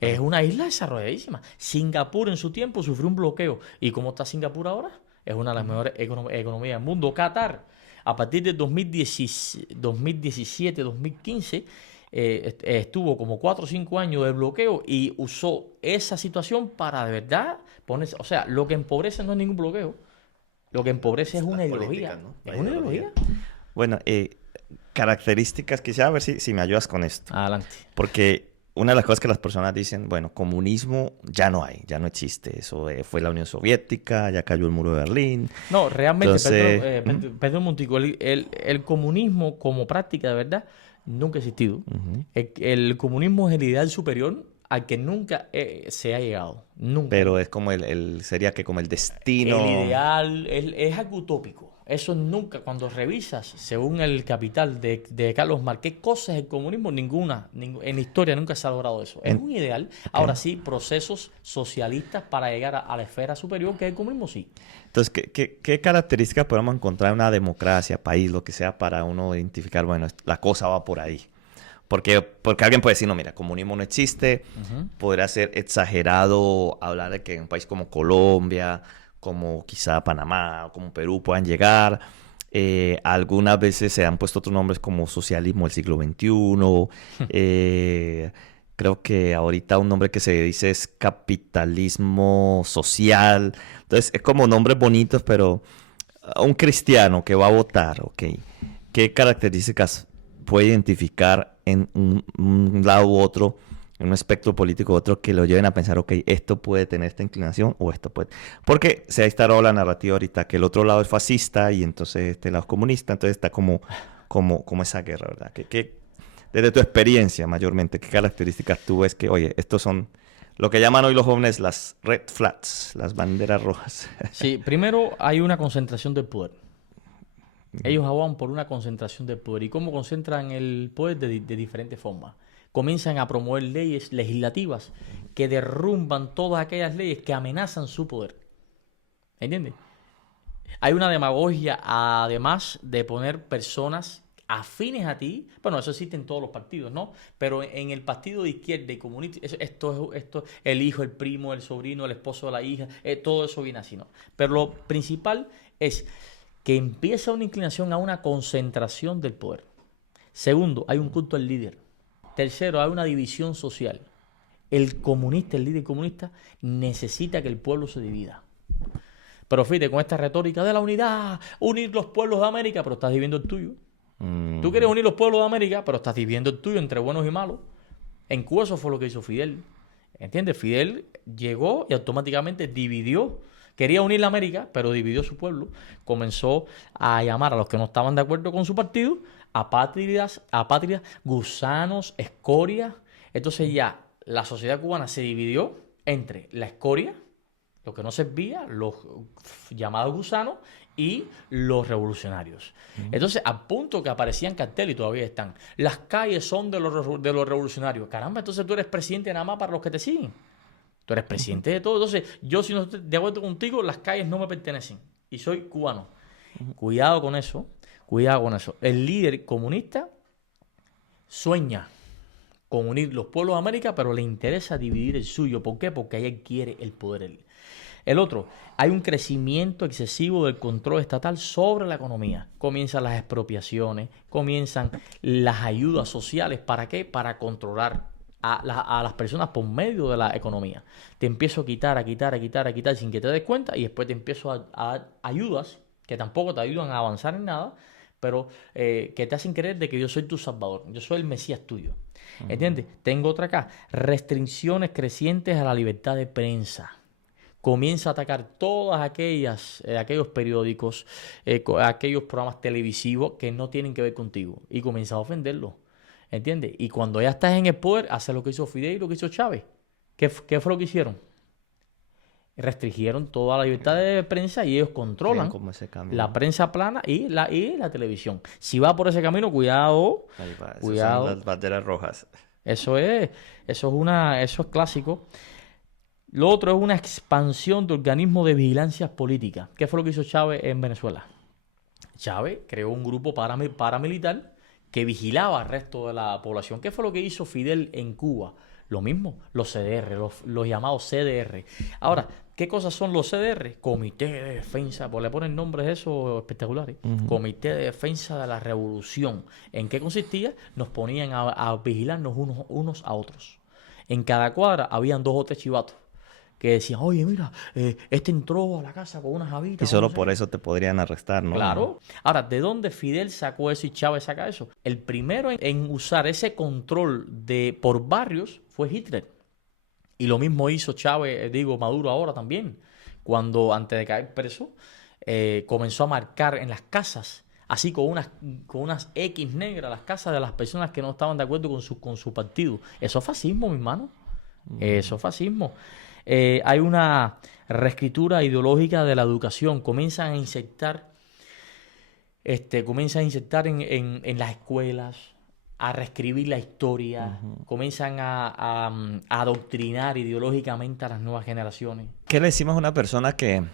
es una isla desarrolladísima. Singapur en su tiempo sufrió un bloqueo. ¿Y cómo está Singapur ahora? Es una de las mejores economías del mundo. Qatar, a partir de 2017, 2015, estuvo como 4 o 5 años de bloqueo y usó esa situación para de verdad ponerse. O sea, lo que empobrece no es ningún bloqueo. Lo que empobrece es una ideología. ¿No? Es una ideología. Bueno, características, quizá a ver si me ayudas con esto. Adelante. Porque una de las cosas que las personas dicen, bueno, comunismo ya no hay, ya no existe. Eso fue la Unión Soviética, ya cayó el muro de Berlín. No, realmente, Entonces, perdón un momentico, el comunismo como práctica de verdad nunca ha existido. El comunismo es el ideal superior al que nunca se ha llegado. Nunca. Pero es como sería que como el destino. El ideal es algo utópico. Eso nunca, cuando revisas, según el Capital de Carlos Marx, ¿qué cosa es el comunismo? Ninguna. En la historia nunca se ha logrado eso. Es un ideal. Ahora sí, procesos socialistas para llegar a la esfera superior, que es el comunismo, sí. Entonces, ¿qué características podemos encontrar en una democracia, país, lo que sea, para uno identificar, bueno, la cosa va por ahí? Porque alguien puede decir, no, mira, comunismo no existe. Podría ser exagerado hablar de que en un país como Colombia, como quizá Panamá o como Perú puedan llegar. Algunas veces se han puesto otros nombres como socialismo del siglo XXI. Creo que ahorita un nombre que se dice es capitalismo social. Entonces, es como nombres bonitos, pero un cristiano que va a votar, ¿ok? ¿Qué características puede identificar en un lado u otro, en un espectro político u otro, que lo lleven a pensar, ok, esto puede tener esta inclinación o esto puede... Porque se ha instalado la narrativa ahorita que el otro lado es fascista y entonces este lado es comunista, entonces está como esa guerra, ¿verdad? Desde tu experiencia mayormente, ¿qué características tú ves que, oye, estos son lo que llaman hoy los jóvenes las red flags, las banderas rojas? Sí, primero hay una concentración del poder. Ellos abogan por una concentración del poder. ¿Y cómo concentran el poder? De diferentes formas. Comienzan a promover leyes legislativas que derrumban todas aquellas leyes que amenazan su poder. ¿Entiendes? Hay una demagogia, además de poner personas afines a ti. Bueno, eso existe en todos los partidos, ¿no? Pero en el partido de izquierda y comunista, esto, el hijo, el primo, el sobrino, el esposo de la hija, todo eso viene así, ¿no? Pero lo principal es que empieza una inclinación a una concentración del poder. Segundo, hay un culto al líder. Tercero, hay una división social. El líder comunista, necesita que el pueblo se divida. Pero fíjate, con esta retórica de la unidad, unir los pueblos de América, pero estás dividiendo el tuyo. Tú quieres unir los pueblos de América, pero estás dividiendo el tuyo entre buenos y malos. En Cuba eso fue lo que hizo Fidel. ¿Entiendes? Fidel llegó y automáticamente dividió. Quería unir la América, pero dividió su pueblo. Comenzó a llamar a los que no estaban de acuerdo con su partido apátridas, gusanos, escoria. Entonces ya la sociedad cubana se dividió entre la escoria, lo que no servía, los llamados gusanos, y los revolucionarios. Entonces, al punto que aparecían carteles y todavía están. Las calles son de los revolucionarios. Caramba, entonces tú eres presidente nada más para los que te siguen. Tú eres presidente de todo. Entonces, yo si no estoy de acuerdo contigo, las calles no me pertenecen. Y soy cubano. Cuidado con eso. Cuidado con eso. El líder comunista sueña con unir los pueblos de América, pero le interesa dividir el suyo. ¿Por qué? Porque él quiere el poder. El otro, hay un crecimiento excesivo del control estatal sobre la economía. Comienzan las expropiaciones, comienzan las ayudas sociales. ¿Para qué? Para controlar a las personas por medio de la economía. Te empiezo a quitar sin que te des cuenta, y después te empiezo a dar ayudas que tampoco te ayudan a avanzar en nada, pero que te hacen creer de que yo soy tu salvador, yo soy el Mesías tuyo. ¿Entiendes? Tengo otra acá, restricciones crecientes a la libertad de prensa. Comienza a atacar todas aquellos periódicos, aquellos programas televisivos que no tienen que ver contigo, y comienza a ofenderlos. ¿Entiendes? Y cuando ya estás en el poder, hace lo que hizo Fidel y lo que hizo Chávez. ¿Qué fue lo que hicieron? Restringieron toda la libertad de prensa y ellos controlan la prensa plana y la televisión. Si va por ese camino, cuidado. Cuidado. Son las banderas rojas. Eso es clásico. Lo otro es una expansión de organismos de vigilancia política. ¿Qué fue lo que hizo Chávez en Venezuela? Chávez creó un grupo paramilitar que vigilaba al resto de la población. ¿Qué fue lo que hizo Fidel en Cuba? Lo mismo, los CDR, los llamados CDR. Ahora, ¿qué cosas son los CDR? Comité de Defensa, pues le ponen nombres esos espectaculares. Comité de Defensa de la Revolución. ¿En qué consistía? Nos ponían a vigilarnos unos a otros. En cada cuadra habían 2 o 3 chivatos que decían, oye, mira, este entró a la casa con unas habitas. Y solo por eso te podrían arrestar, ¿no? Claro. Ahora, ¿de dónde Fidel sacó eso y Chávez saca eso? El primero en usar ese control por barrios fue Hitler. Y lo mismo hizo Chávez, Maduro ahora también. Cuando, antes de caer preso, comenzó a marcar en las casas, así con unas X negras, las casas de las personas que no estaban de acuerdo con su partido. Eso es fascismo, mi hermano. Eso es fascismo. Hay una reescritura ideológica de la educación. Comienzan a inyectar en las escuelas, a reescribir la historia, comienzan a adoctrinar ideológicamente a las nuevas generaciones. ¿Qué le decimos a una persona que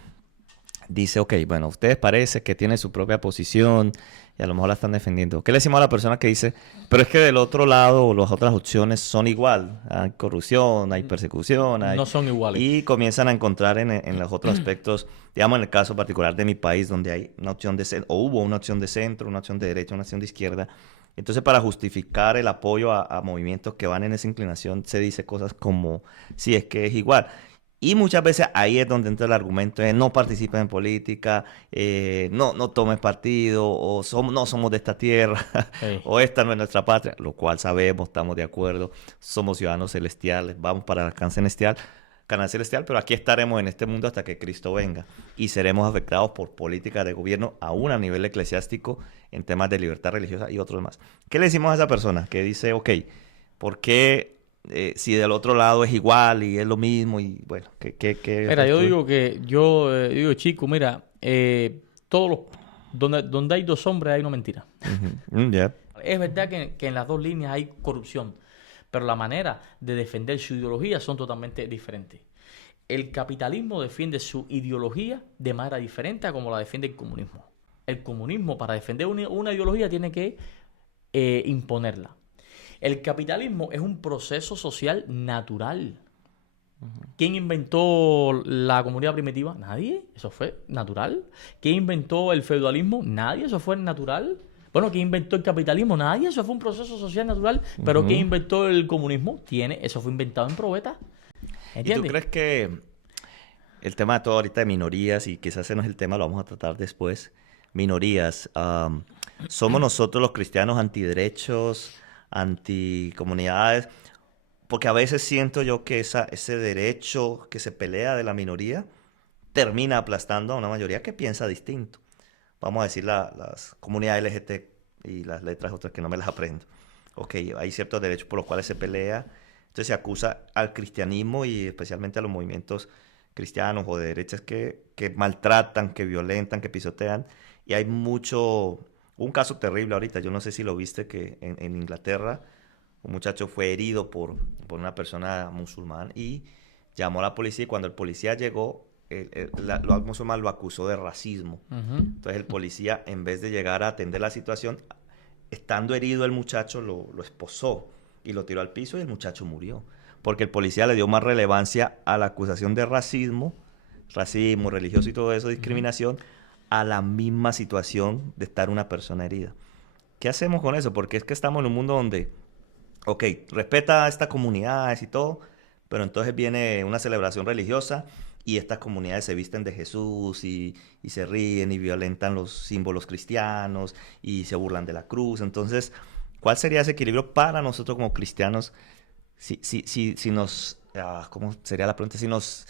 dice, ok, bueno, ustedes parece que tienen su propia posición y a lo mejor la están defendiendo? ¿Qué le decimos a la persona que dice, pero es que del otro lado las otras opciones son igual? Hay corrupción, hay persecución. No son iguales. Y comienzan a encontrar en los otros aspectos, digamos en el caso particular de mi país, donde hay una opción de centro, o hubo una opción de centro, una opción de derecha, una opción de izquierda. Entonces, para justificar el apoyo a movimientos que van en esa inclinación, se dice cosas como, sí, es que es igual. Y muchas veces ahí es donde entra el argumento de no participes en política, no tomes partido, o no somos de esta tierra, Sí. o esta no es nuestra patria, lo cual sabemos, estamos de acuerdo, somos ciudadanos celestiales, vamos para el canal celestial, pero aquí estaremos en este mundo hasta que Cristo venga y seremos afectados por políticas de gobierno aún a nivel eclesiástico en temas de libertad religiosa y otros más. ¿Qué le decimos a esa persona que dice, ok, ¿por qué si del otro lado es igual y es lo mismo? Y bueno, ¿qué Mira, yo digo, chico, mira, donde hay 2 hombres hay una mentira. Yeah. Es verdad que en las 2 líneas hay corrupción, pero la manera de defender su ideología son totalmente diferentes. El capitalismo defiende su ideología de manera diferente a como la defiende el comunismo. El comunismo, para defender una ideología, tiene que imponerla. El capitalismo es un proceso social natural. ¿Quién inventó la comunidad primitiva? Nadie. Eso fue natural. ¿Quién inventó el feudalismo? Nadie. Eso fue natural. Bueno, ¿quién inventó el capitalismo? Nadie. Eso fue un proceso social natural. Pero ¿quién inventó el comunismo? Eso fue inventado en probeta. ¿Entiendes? ¿Y tú crees que el tema de todo ahorita de minorías, y quizás ese no es el tema, lo vamos a tratar después, minorías, somos nosotros los cristianos antiderechos, anticomunidades? Porque a veces siento yo que ese derecho que se pelea de la minoría termina aplastando a una mayoría que piensa distinto. Vamos a decir las comunidades LGBT y las letras otras que no me las aprendo. Ok, hay ciertos derechos por los cuales se pelea. Entonces se acusa al cristianismo y especialmente a los movimientos cristianos o de derechas que maltratan, que violentan, que pisotean. Y hay un caso terrible ahorita, yo no sé si lo viste, que en Inglaterra un muchacho fue herido por una persona musulmana y llamó a la policía, y cuando el policía llegó, el musulmán lo acusó de racismo. Entonces el policía, en vez de llegar a atender la situación, estando herido el muchacho, lo esposó y lo tiró al piso y el muchacho murió. Porque el policía le dio más relevancia a la acusación de racismo religioso y todo eso, discriminación, a la misma situación de estar una persona herida. ¿Qué hacemos con eso? Porque es que estamos en un mundo donde, ok, respeta a estas comunidades y todo, pero entonces viene una celebración religiosa y estas comunidades se visten de Jesús y se ríen y violentan los símbolos cristianos y se burlan de la cruz. Entonces, ¿cuál sería ese equilibrio para nosotros como cristianos? Si nos, ¿cómo sería la pregunta? Si nos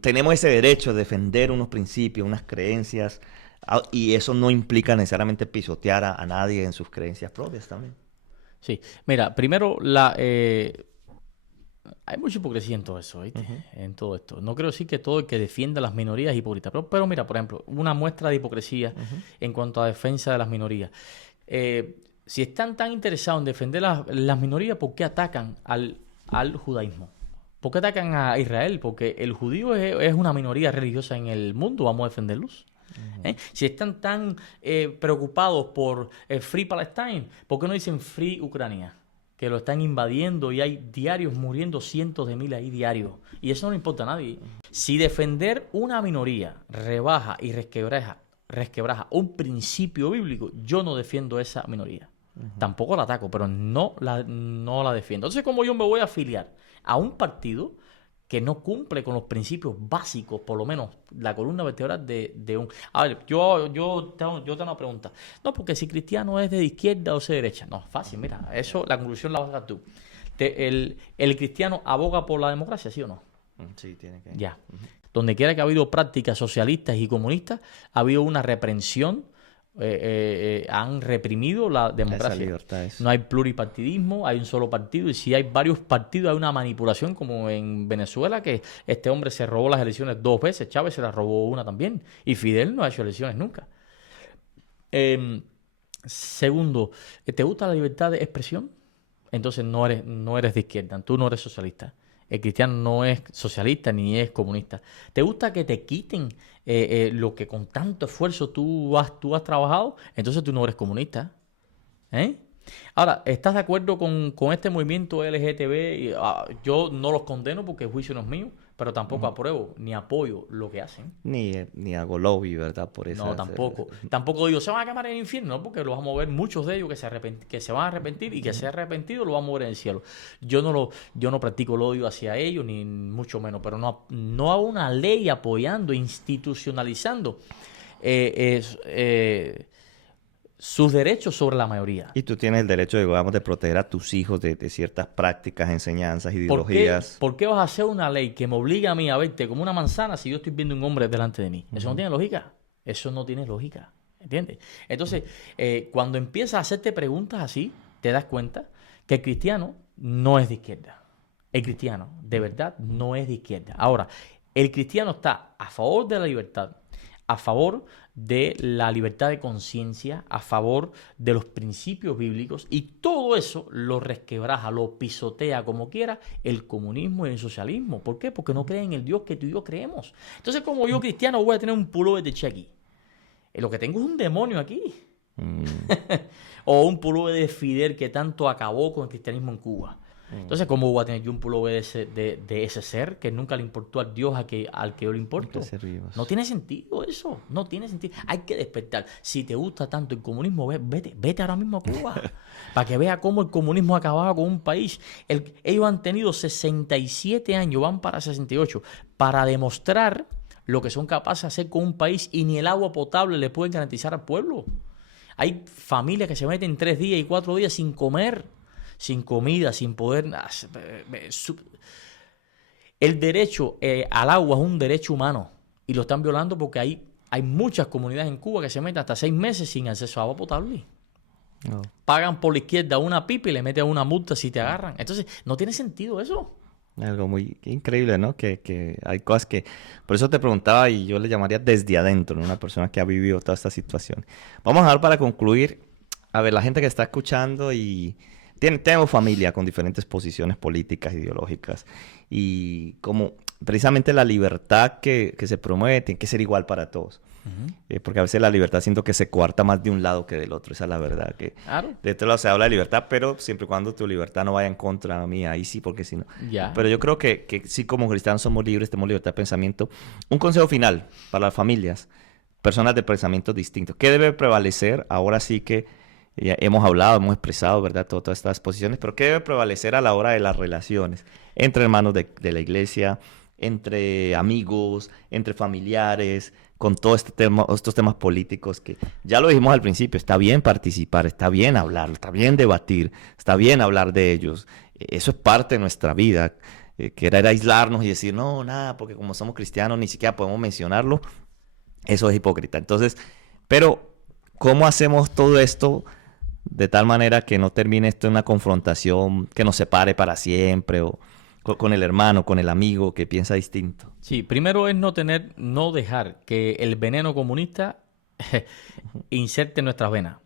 tenemos ese derecho de defender unos principios, unas creencias, y eso no implica necesariamente pisotear a nadie en sus creencias propias también. Sí, mira, primero hay mucha hipocresía en todo eso, ¿viste? En todo esto. No quiero decir que todo el que defienda a las minorías es hipócrita, pero mira, por ejemplo, una muestra de hipocresía en cuanto a defensa de las minorías. si están tan interesados en defender las minorías, ¿por qué atacan al judaísmo? ¿Por qué atacan a Israel? Porque el judío es una minoría religiosa en el mundo, vamos a defenderlos. Si están tan preocupados por Free Palestine, ¿por qué no dicen Free Ucrania? Que lo están invadiendo y hay diarios muriendo cientos de miles ahí diarios. Y eso no le importa a nadie. Si defender una minoría rebaja y resquebraja un principio bíblico, yo no defiendo esa minoría. Tampoco la ataco, pero no la defiendo. Entonces, ¿cómo yo me voy a afiliar a un partido que no cumple con los principios básicos, por lo menos la columna vertebral de un... A ver, yo tengo una pregunta. No, porque si Cristiano es de izquierda o de derecha. No, fácil, mira, eso la conclusión la vas a dar tú. ¿El cristiano aboga por la democracia, sí o no? Sí, tiene que... Ya. Donde quiera que ha habido prácticas socialistas y comunistas, ha habido una reprensión. Han reprimido la democracia. No hay pluripartidismo, hay un solo partido, y si hay varios partidos hay una manipulación, como en Venezuela, que este hombre se robó las elecciones 2 veces, Chávez se las robó una también, y Fidel no ha hecho elecciones nunca. Segundo, ¿te gusta la libertad de expresión? Entonces no eres de izquierda, tú no eres socialista. El cristiano no es socialista ni es comunista. ¿Te gusta que te quiten lo que con tanto esfuerzo tú has trabajado? Entonces tú no eres comunista. Ahora, ¿estás de acuerdo con este movimiento LGTB? Yo no los condeno porque el juicio no es mío, pero tampoco apruebo ni apoyo lo que hacen. Ni hago lobby, ¿verdad? Por eso. No, tampoco. Tampoco digo, se van a quemar en el infierno, ¿no? Porque lo vamos a mover muchos de ellos que se van a arrepentir, y que se ha arrepentido lo van a mover en el cielo. Yo no practico el odio hacia ellos, ni mucho menos, pero no hago una ley apoyando, institucionalizando sus derechos sobre la mayoría. Y tú tienes el derecho, de proteger a tus hijos de ciertas prácticas, enseñanzas, ideologías. ¿Por qué vas a hacer una ley que me obliga a mí a verte como una manzana si yo estoy viendo un hombre delante de mí? Eso no tiene lógica. Eso no tiene lógica. ¿Entiendes? Entonces, cuando empiezas a hacerte preguntas así, te das cuenta que el cristiano no es de izquierda. El cristiano, de verdad, no es de izquierda. Ahora, el cristiano está a favor de la libertad, a favor de la libertad de conciencia, a favor de los principios bíblicos, y todo eso lo resquebraja, lo pisotea como quiera el comunismo y el socialismo. ¿Por qué? Porque no creen en el Dios que tú y yo creemos. Entonces, como yo cristiano voy a tener un pullover de Che aquí. Lo que tengo es un demonio aquí. O un pullover de Fidel que tanto acabó con el cristianismo en Cuba. Entonces, ¿cómo voy a tener yo un pullover de ese ser que nunca le importó al Dios al que yo le importo? No tiene sentido eso. No tiene sentido. Hay que despertar. Si te gusta tanto el comunismo, vete ahora mismo a Cuba. Para que veas cómo el comunismo acababa con un país. Ellos han tenido 67 años, van para 68, para demostrar lo que son capaces de hacer con un país, y ni el agua potable le pueden garantizar al pueblo. Hay familias que se meten 3 días y 4 días sin comer, sin comida, sin poder... El derecho al agua es un derecho humano, y lo están violando porque hay muchas comunidades en Cuba que se meten hasta 6 meses sin acceso a agua potable. No. Pagan por la izquierda una pipa y le meten una multa si te agarran. Entonces, no tiene sentido eso. Algo muy increíble, ¿no? Que hay cosas que... Por eso te preguntaba, y yo le llamaría desde adentro, ¿no? Una persona que ha vivido toda esta situación. Vamos a ver, para concluir, a ver, la gente que está escuchando y... Tenemos familia con diferentes posiciones políticas, ideológicas, y como precisamente la libertad que se promueve tiene que ser igual para todos. Porque a veces la libertad siento que se coarta más de un lado que del otro. Esa es la verdad. Que claro. De este lado se habla de libertad, pero siempre y cuando tu libertad no vaya en contra mía, ahí sí, porque si no. Yeah. Pero yo creo que sí, como cristianos somos libres, tenemos libertad de pensamiento. Un consejo final para las familias, personas de pensamientos distintos. ¿Qué debe prevalecer? Ahora sí que ya hemos hablado, hemos expresado, ¿verdad? Todas estas posiciones, pero ¿qué debe prevalecer a la hora de las relaciones entre hermanos de la iglesia, entre amigos, entre familiares, con todos estos temas políticos que ya lo dijimos al principio? Está bien participar, está bien hablar, está bien debatir, está bien hablar de ellos. Eso es parte de nuestra vida. Querer aislarnos y decir, no, nada, porque como somos cristianos ni siquiera podemos mencionarlo, eso es hipócrita. Entonces, pero ¿cómo hacemos todo esto de tal manera que no termine esto en una confrontación que nos separe para siempre, o con el hermano, con el amigo que piensa distinto? Sí, primero es no dejar que el veneno comunista inserte en nuestras venas.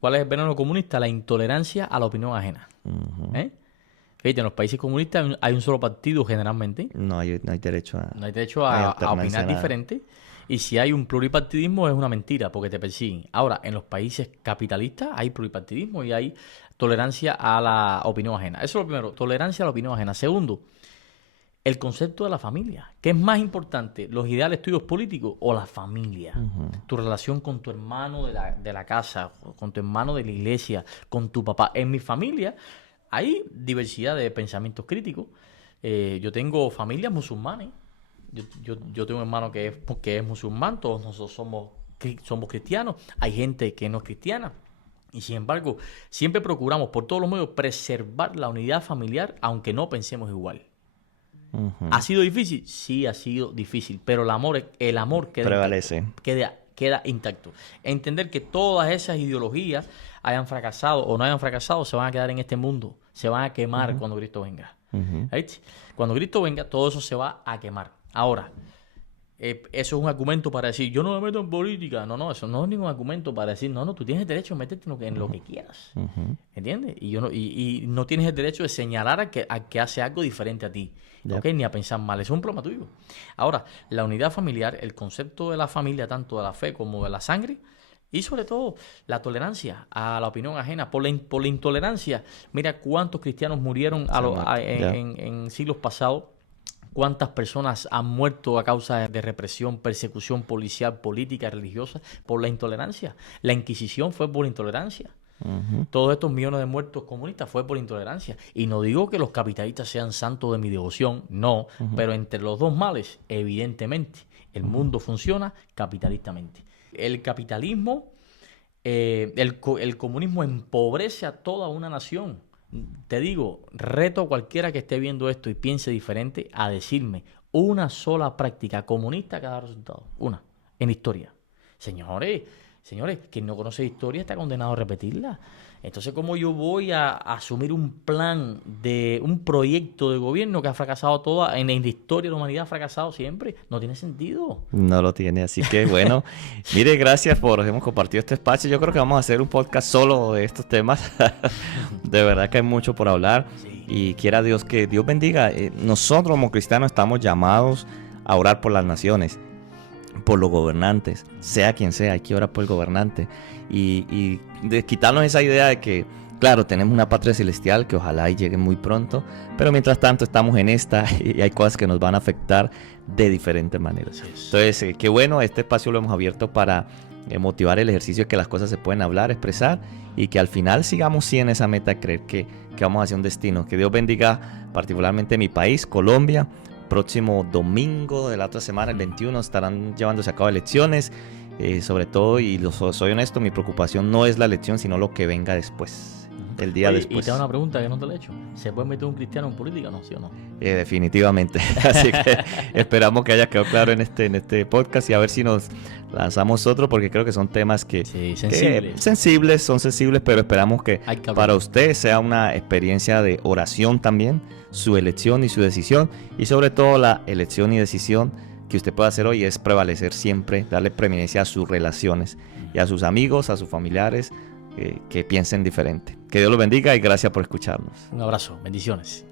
¿Cuál es el veneno comunista? La intolerancia a la opinión ajena. Fíjate, en los países comunistas hay un solo partido generalmente. No hay derecho a... No hay derecho a opinar diferente. Y si hay un pluripartidismo es una mentira porque te persiguen. Ahora, en los países capitalistas hay pluripartidismo y hay tolerancia a la opinión ajena. Eso es lo primero, tolerancia a la opinión ajena. Segundo, el concepto de la familia. ¿Qué es más importante, los ideales tuyos políticos o la familia? Tu relación con tu hermano de la casa, con tu hermano de la iglesia, con tu papá. En mi familia hay diversidad de pensamientos críticos. Yo tengo familias musulmanes. Yo tengo un hermano que es musulmán, todos nosotros somos cristianos, hay gente que no es cristiana y sin embargo siempre procuramos por todos los medios preservar la unidad familiar aunque no pensemos igual. ¿Ha sido difícil? Sí, ha sido difícil, pero el amor prevalece. Queda intacto. Entender que todas esas ideologías hayan fracasado o no hayan fracasado se van a quedar en este mundo, se van a quemar cuando Cristo venga. Cuando Cristo venga todo eso se va a quemar. Ahora, eso es un argumento para decir, yo no me meto en política. No, eso no es ningún argumento para decir, no, tú tienes el derecho a meterte en lo que quieras. ¿Entiendes? Y no tienes el derecho de señalar a que hace algo diferente a ti. ¿Okay? Ni a pensar mal. Eso es un problema tuyo. Ahora, la unidad familiar, el concepto de la familia, tanto de la fe como de la sangre, y sobre todo la tolerancia a la opinión ajena. Por la intolerancia, mira cuántos cristianos murieron en siglos pasados. ¿Cuántas personas han muerto a causa de represión, persecución policial, política, religiosa? Por la intolerancia. La Inquisición fue por intolerancia. Todos estos millones de muertos comunistas fue por intolerancia. Y no digo que los capitalistas sean santos de mi devoción, no. Pero entre los dos males, evidentemente, el mundo funciona capitalistamente. El capitalismo, el comunismo empobrece a toda una nación. Te digo, reto a cualquiera que esté viendo esto y piense diferente a decirme una sola práctica comunista que ha dado resultado. Una, en historia. Señores, quien no conoce historia está condenado a repetirla. Entonces, ¿cómo yo voy a asumir un plan de un proyecto de gobierno que ha fracasado toda en la historia de la humanidad? Ha fracasado siempre. No tiene sentido. No lo tiene, así que bueno. Mire, gracias por hemos compartido este espacio. Yo creo que vamos a hacer un podcast solo de estos temas. De verdad que hay mucho por hablar. Sí. Y quiera Dios que Dios bendiga. Nosotros como cristianos estamos llamados a orar por las naciones, por los gobernantes, sea quien sea, hay que orar por el gobernante y de quitarnos esa idea de que, claro, tenemos una patria celestial que ojalá y llegue muy pronto, pero mientras tanto estamos en esta y hay cosas que nos van a afectar de diferentes maneras. Entonces, qué bueno, este espacio lo hemos abierto para motivar el ejercicio de que las cosas se pueden hablar, expresar y que al final sigamos sí en esa meta de creer que vamos hacia un destino. Que Dios bendiga particularmente mi país, Colombia. Próximo domingo de la otra semana, el 21, estarán llevándose a cabo elecciones. Sobre todo, y soy honesto, mi preocupación no es la elección, sino lo que venga después, el día después. Y te hago una pregunta que no te la he hecho. ¿Se puede meter un cristiano en política, no? ¿Sí o no? Definitivamente. Así que esperamos que haya quedado claro en este podcast y a ver si nos lanzamos otro, porque creo que son temas que son sensibles, pero esperamos que para usted sea una experiencia de oración también, su elección y su decisión, y sobre todo la elección y decisión que usted puede hacer hoy es prevalecer siempre, darle preeminencia a sus relaciones y a sus amigos, a sus familiares que piensen diferente. Que Dios los bendiga y gracias por escucharnos. Un abrazo, bendiciones.